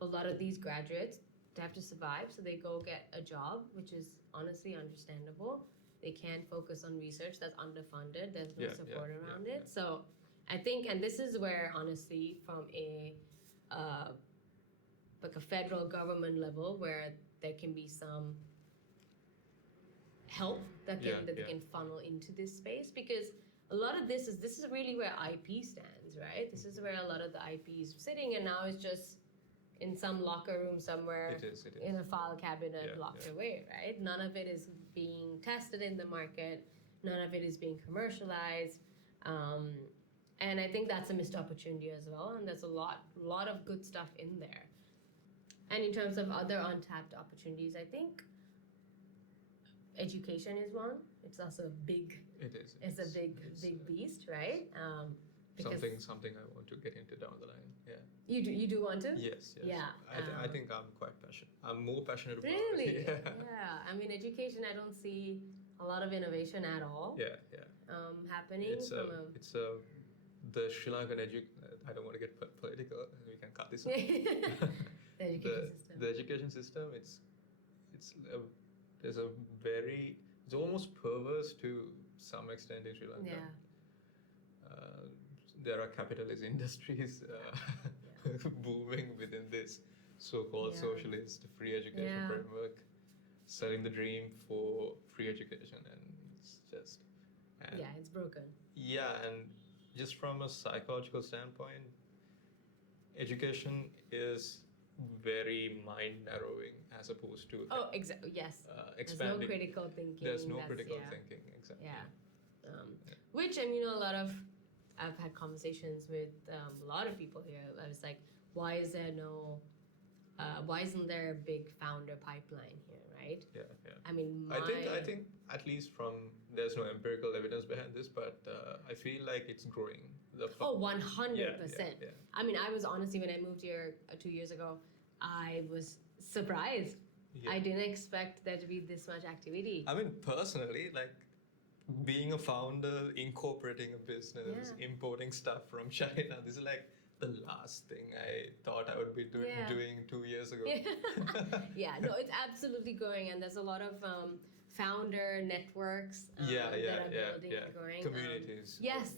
a lot of these graduates, they have to survive, so they go get a job, which is honestly understandable. They can't focus on research that's underfunded. There's no support around it. So I think, and this is where honestly, from a federal government level, where there can be some help that they can funnel into this space, because a lot of this is really where IP stands, right? This is where a lot of the IP is sitting, and now it's just in some locker room somewhere. It is. In a file cabinet locked away, right? None of it is being tested in the market. None of it is being commercialized. And I think that's a missed opportunity as well. And there's a lot of good stuff in there. And in terms of other untapped opportunities, I think education is one. It's also a big. It is. It's a big beast, right? Something I want to get into down the line. Yeah. You do want to? Yes. Yeah. I think I'm quite passionate. I'm more passionate about really? it. Yeah. I mean, education, I don't see a lot of innovation at all. Yeah. Happening. The Sri Lankan I don't want to get political. We can cut this one. The education system. The education system. It's almost perverse to some extent in Sri Lanka. Yeah. There are capitalist industries booming within this so-called socialist free education framework, selling the dream for free education, and it's just. It's broken. Yeah, and just from a psychological standpoint, education is very mind-narrowing as opposed to exactly. Yes. Expanding. There's no critical thinking. There's no critical thinking. Exactly. Yeah. Which I've had conversations with a lot of people here. I was like, why isn't there a big founder pipeline here, right? Yeah. I mean, I think at least there's no empirical evidence behind this, but I feel like it's growing. 100%. Yeah. I mean, I was honestly, when I moved here 2 years ago, I was surprised. Yeah. I didn't expect there to be this much activity. I mean, personally, being a founder, incorporating a business, importing stuff from China, this is the last thing I thought I would be doing 2 years ago. No, it's absolutely growing, and there's a lot of founder networks that are building and growing. Communities. Yes,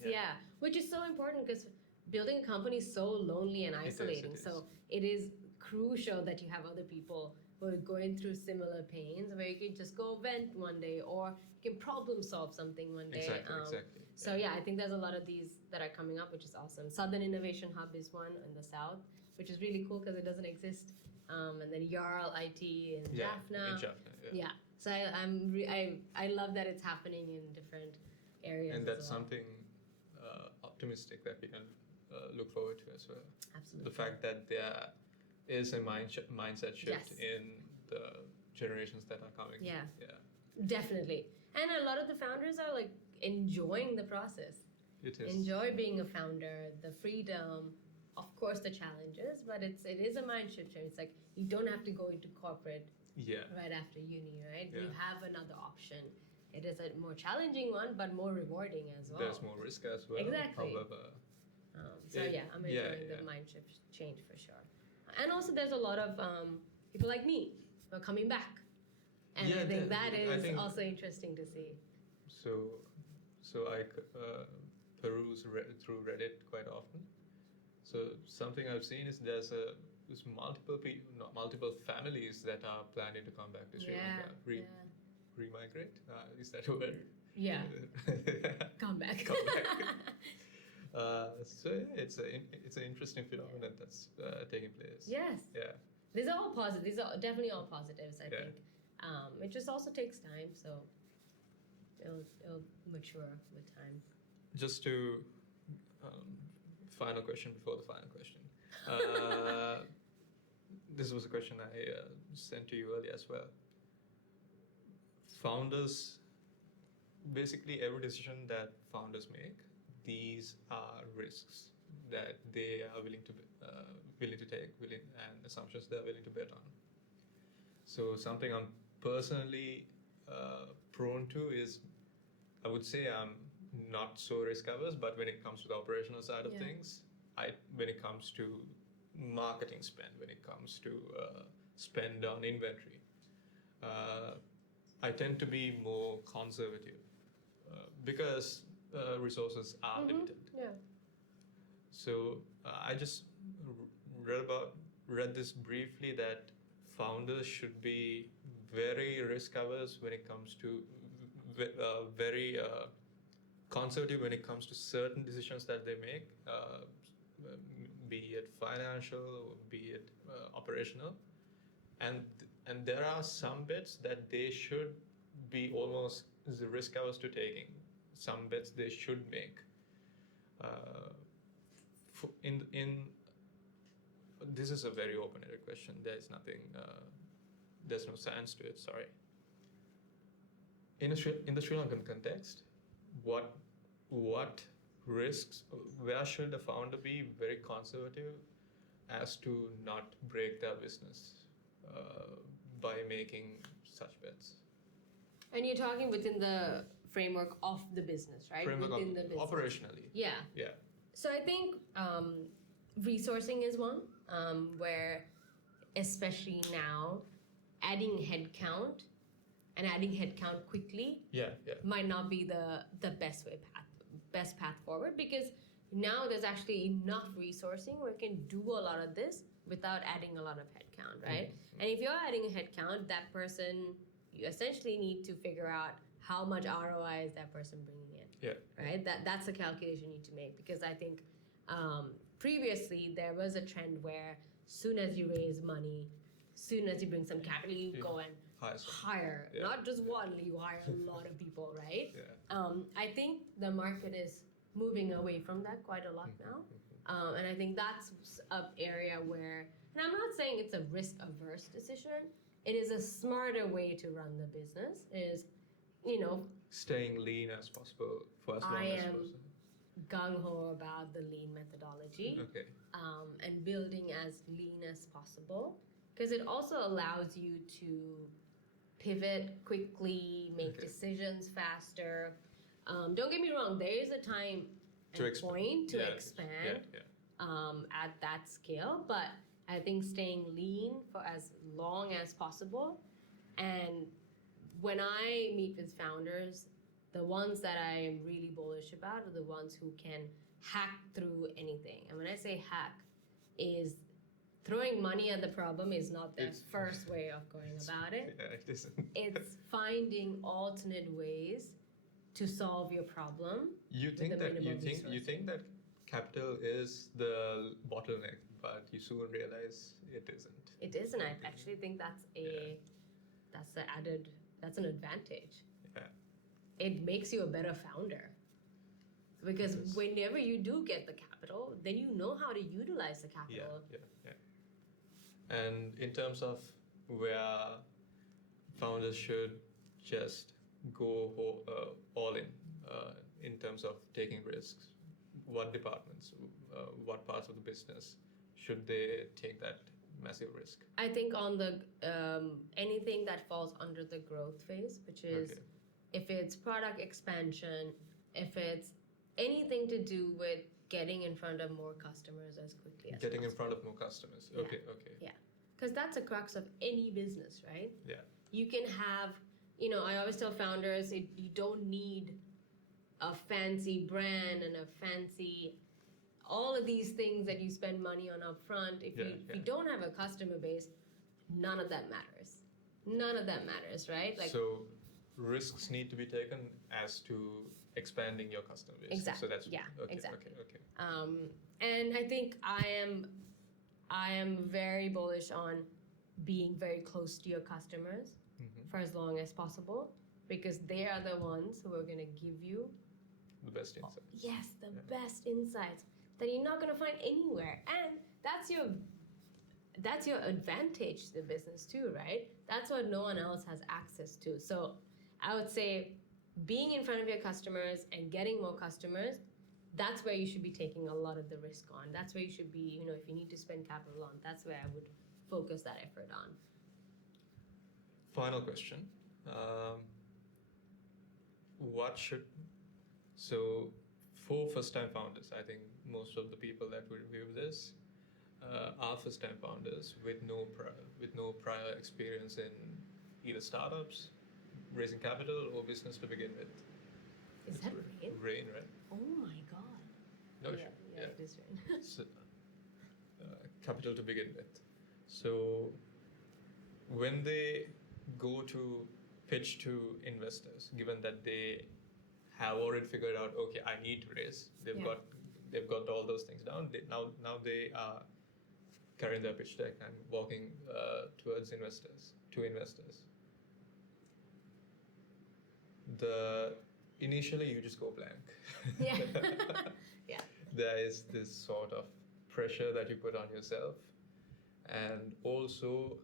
which is so important because building a company is so lonely and isolating. So it is crucial that you have other people who are going through similar pains, where you can just go vent one day, or you can problem solve something one day. Exactly. So yeah, I think there's a lot of these that are coming up, which is awesome. Southern Innovation Hub is one in the south, which is really cool because it doesn't exist. And then Jarl IT in Jaffna. In Jaffna, Yeah. So I love that it's happening in different areas. And that's as well. something optimistic that we can look forward to as well. Absolutely. The fact that there is a mindset shift in the generations that are coming. Yeah. Yeah. Definitely. And a lot of the founders are like enjoying the process. It is. Enjoy being a founder, the freedom, of course the challenges, but it is a mind shift. It's like you don't have to go into corporate right after uni, right? Yeah. You have another option. It is a more challenging one, but more rewarding as well. There's more risk as well. Exactly. However, I'm enjoying the mind shift change for sure. And also there's a lot of people like me who are coming back. And I think that is also interesting to see. So I peruse through Reddit quite often. So something I've seen is there's multiple families that are planning to come back to Sri Lanka. Remigrate? Is that a word? Yeah. Come back. So it's an interesting phenomenon that's taking place. Yes. Yeah. These are all positive. These are definitely all positives, I think. It just also takes time, so it'll mature with time. Just to final question before the final question. This was a question I sent to you earlier as well. Founders, basically every decision that founders make, these are risks that they are willing to take, and assumptions they're willing to bet on. So something I'm personally prone to is, I would say I'm not so risk averse, but when it comes to the operational side of things, when it comes to marketing spend, when it comes to spend on inventory, I tend to be more conservative because resources are limited. Yeah. So I just read this briefly that founders should be very risk averse when it comes to very conservative when it comes to certain decisions that they make, be it financial, or be it operational, and there are some bets that they should be almost risk averse to taking. Some bets they should make. This is a very open-ended question. There's nothing. There's no science to it. Sorry. In the Sri Lankan context, what risks? Where should a founder be very conservative as to not break their business by making such bets? And you're talking within the framework of the business, right? Within the business. Operationally. Yeah. Yeah. So I think resourcing is one where, especially now, adding headcount and adding headcount quickly might not be the best path forward, because now there's actually enough resourcing where you can do a lot of this without adding a lot of headcount, right? Mm-hmm. And if you're adding a headcount, that person, you essentially need to figure out how much ROI is that person bringing in. Yeah. Right? That's a calculation you need to make, because I think previously there was a trend where soon as you raise money, soon as you bring some capital, you go and hire. Not just one, you hire a lot of people, right? Yeah. I think the market is moving away from that quite a lot now. And I think that's an area where, and I'm not saying it's a risk-averse decision, it is a smarter way to run the business, is, staying lean as possible for as long as possible. Gung-ho about the lean methodology. Okay. And building as lean as possible, because it also allows you to pivot quickly, make decisions faster. Don't get me wrong, there is a time and point to expand at that scale, but I think staying lean for as long as possible. And when I meet with founders, the ones that I am really bullish about are the ones who can hack through anything. And when I say hack, is throwing money at the problem is not the first way of going about it. Yeah, it isn't. It's finding alternate ways to solve your problem. You think that capital is the bottleneck, but you soon realize it isn't. It isn't. I actually think that's an advantage. Yeah. It makes you a better founder. Because whenever you do get the capital, then you know how to utilize the capital. Yeah. And in terms of where founders should just go all in terms of taking risks, what departments, what parts of the business should they take that massive risk? I think on the anything that falls under the growth phase, which is if it's product expansion, if it's anything to do with getting in front of more customers as quickly as Getting possible. in front of more customers. Okay. Yeah. Because that's a crux of any business, right? Yeah. You can have, I always tell founders, you don't need a fancy brand and a fancy, all of these things that you spend money on up front. If you don't have a customer base, none of that matters. None of that matters, right? So risks need to be taken as to expanding your customer base. Exactly. So that's exactly. Okay. And I think I am very bullish on being very close to your customers for as long as possible, because they are the ones who are going to give you the best insights. Yes, the best insights that you're not going to find anywhere, and that's your advantage to the business too, right? That's what no one else has access to. So I would say being in front of your customers and getting more customers, that's where you should be taking a lot of the risk on. That's where you should be, if you need to spend capital on, that's where I would focus that effort on. Final question. So for first-time founders, I think most of the people that will review this are first-time founders with no prior experience in either startups, raising capital, or business to begin with. Is that rain? Rain, right? Oh my God. No, yeah, it is rain. So, capital to begin with. So when they go to pitch to investors, given that they have already figured out, okay, I need to raise, they've got all those things down. Now they are carrying their pitch deck and walking towards investors. Initially you just go blank. Yeah. There is this sort of pressure that you put on yourself, and also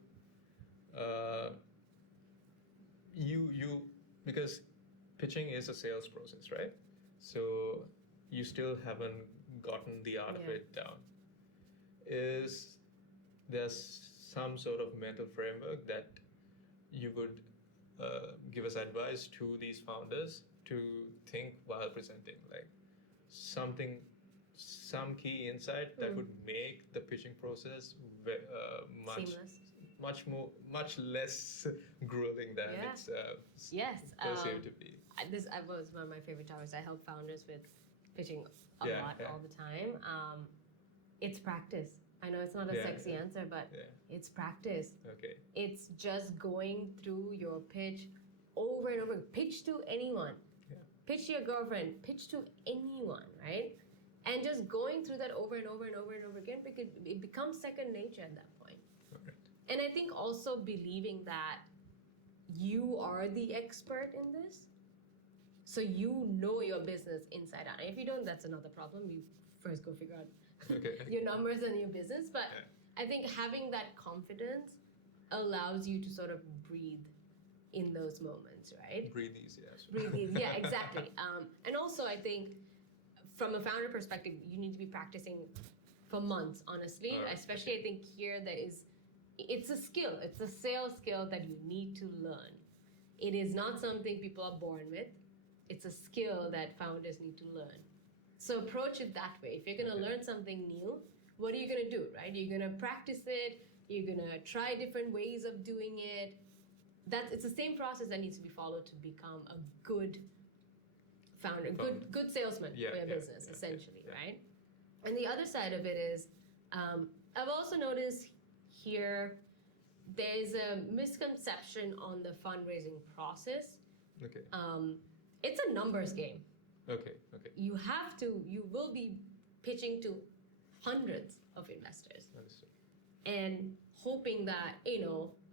you because pitching is a sales process, right? So you still haven't gotten the art of it down. Is there some sort of mental framework that you would give us advice to these founders to think while presenting, like some key insight that would make the pitching process much less grueling than it's perceived to be. This was one of my favorite topics. I help founders with pitching a lot all the time. It's practice. I know it's not a sexy answer, but it's practice. Okay. It's just going through your pitch over and over. Pitch to anyone. Yeah. Pitch to your girlfriend. Pitch to anyone, right? And just going through that over and over and over and over again, because it becomes second nature at that point. Right. And I think also believing that you are the expert in this, so you know your business inside out. And if you don't, that's another problem. You first go figure out your numbers and your business. But I think having that confidence allows you to sort of breathe in those moments, right? Breathe easy, yes. Breathe easy, yeah, exactly. And also, I think from a founder perspective, you need to be practicing for months, honestly. Especially, I think here it's a skill. It's a sales skill that you need to learn. It is not something people are born with. It's a skill that founders need to learn. So approach it that way. If you're going to learn something new, what are you going to do, right? You're going to practice it. You're going to try different ways of doing it. It's the same process that needs to be followed to become a good founder, good salesman for your business, essentially, right? And the other side of it is, I've also noticed here there's a misconception on the fundraising process. Okay. It's a numbers game. Okay. You will be pitching to hundreds of investors. Understood. And hoping that,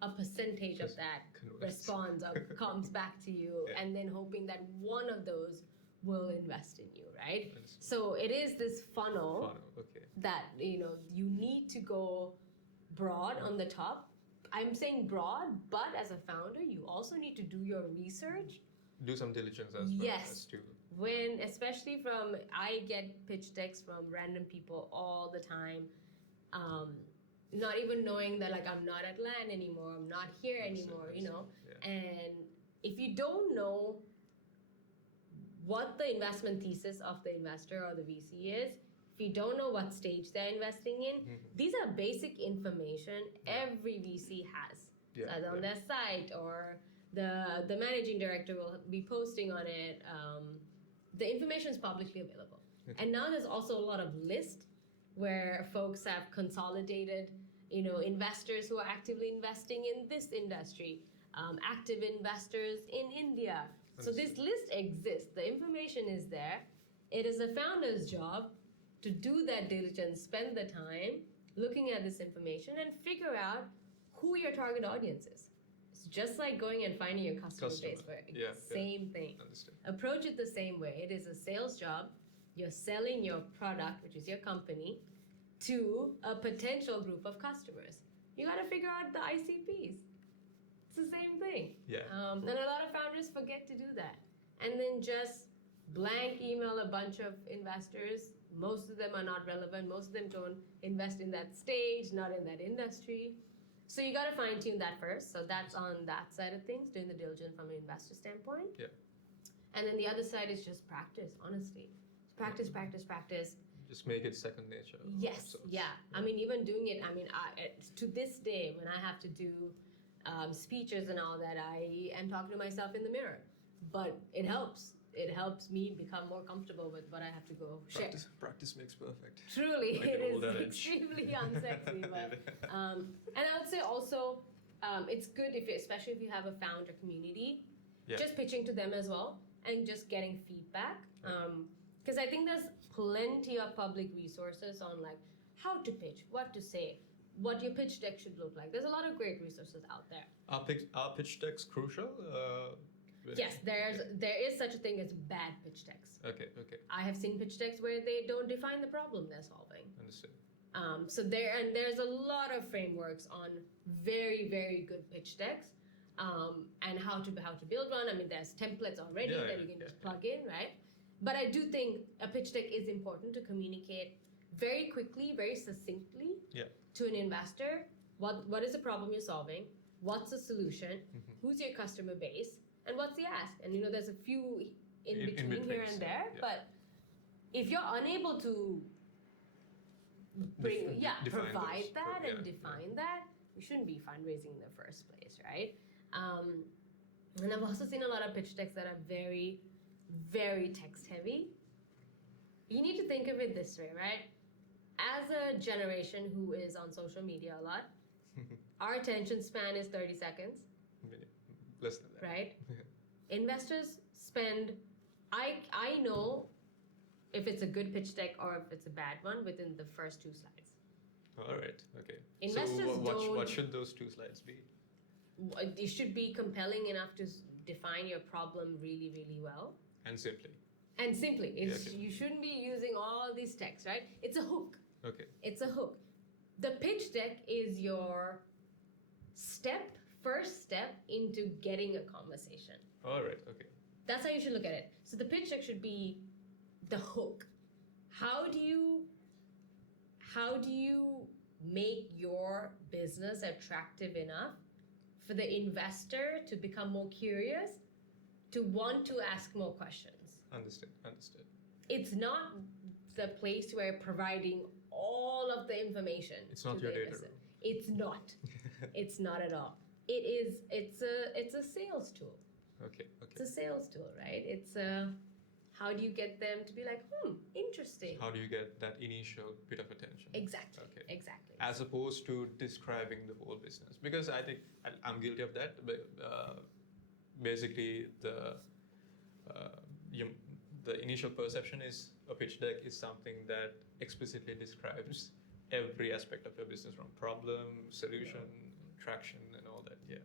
a percentage of that responds or comes back to you, and then hoping that one of those will invest in you, right? Understood. So it is this funnel Okay. that, you need to go broad on the top. I'm saying broad, but as a founder, you also need to do your research. Do some diligence as well. Yes. Especially I get pitch decks from random people all the time, not even knowing that I'm not at LAN anymore, I'm not here anymore, Yeah. And if you don't know what the investment thesis of the investor or the VC is, if you don't know what stage they're investing in, these are basic information every VC has. Yeah. So on their site, or the managing director will be posting on it. The information is publicly available. Okay. And now there's also a lot of lists where folks have consolidated, investors who are actively investing in this industry, active investors in India. So this list exists. The information is there. It is a founder's job to do that diligence, spend the time looking at this information and figure out who your target audience is. It's just like going and finding your customer base for it. Same thing. Understood. Approach it the same way. It is a sales job. You're selling your product, which is your company, to a potential group of customers. You got to figure out the ICPs. It's the same thing. Yeah. And a lot of founders forget to do that. And then just blank email a bunch of investors. Most of them are not relevant. Most of them don't invest in that stage, not in that industry. So you got to fine tune that first. So that's on that side of things, doing the diligence from an investor standpoint. Yeah. And then the other side is just practice, honestly. Practice. Just make it second nature. Yes, yeah. I mean, even doing it, to this day, when I have to do speeches and all that, I am talking to myself in the mirror. But it helps. It helps me become more comfortable with what I have to go share. Practice makes perfect. Truly, Like it is adage. extremely unsexy. But, and I would say also, it's good especially if you have a founder community, just pitching to them as well and just getting feedback. Because I think there's plenty of public resources on how to pitch, what to say, what your pitch deck should look like. There's a lot of great resources out there. Are pitch decks crucial? Yes, there is such a thing as bad pitch decks. Okay. I have seen pitch decks where they don't define the problem they're solving. Understood. So there's a lot of frameworks on very, very good pitch decks, and how to build one. I mean, there's templates already that you can just plug in, right? But I do think a pitch deck is important to communicate very quickly, very succinctly to an investor. What is the problem you're solving? What's the solution? Who's your customer base? And what's the ask? And there's a few in between here and there. Yeah. But if you're unable to provide that and define that, you shouldn't be fundraising in the first place, right? And I've also seen a lot of pitch decks that are very, very text heavy. You need to think of it this way, right? As a generation who is on social media a lot, our attention span is 30 seconds. Less than that. Right? Investors spend, I know if it's a good pitch deck or if it's a bad one within the first 2 slides. All right. Okay. Investors so what should those 2 slides be? It should be compelling enough to define your problem really, really well. And simply. You shouldn't be using all these texts, right? It's a hook. Okay. It's a hook. The pitch deck is your first step into getting a conversation. All right. Okay. That's how you should look at it. So the pitch deck should be the hook. How do you make your business attractive enough for the investor to become more curious, to want to ask more questions? Understood. It's not the place where providing all of the information. It's not your data room. It's not. It's not at all. It's a sales tool. Okay. It's a sales tool, right? It's how do you get them to be like, interesting? How do you get that initial bit of attention? Exactly. Okay. Exactly. As opposed to describing the whole business, because I think I'm guilty of that. But basically, the initial perception is a pitch deck is something that explicitly describes every aspect of your business, from problem, solution, traction, and all that. Yeah.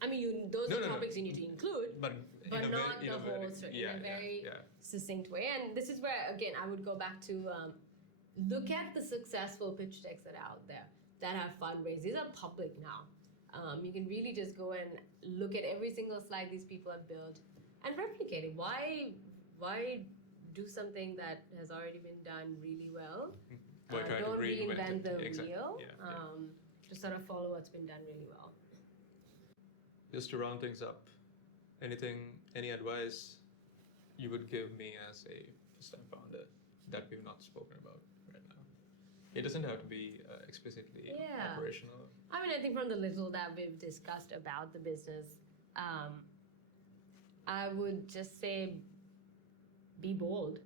I mean, those are topics you need to include, but not the whole story, in a very succinct way. And this is where, again, I would go back to look at the successful pitch decks that are out there that have fundraised. These are public now. You can really just go and look at every single slide these people have built and replicate it. Why do something that has already been done really well? Don't reinvent the wheel. Just sort of follow what's been done really well. Just to round things up, any advice you would give me as a first-time founder that we've not spoken about right now? It doesn't have to be explicitly operational. I mean, I think from the little that we've discussed about the business, I would just say be bold.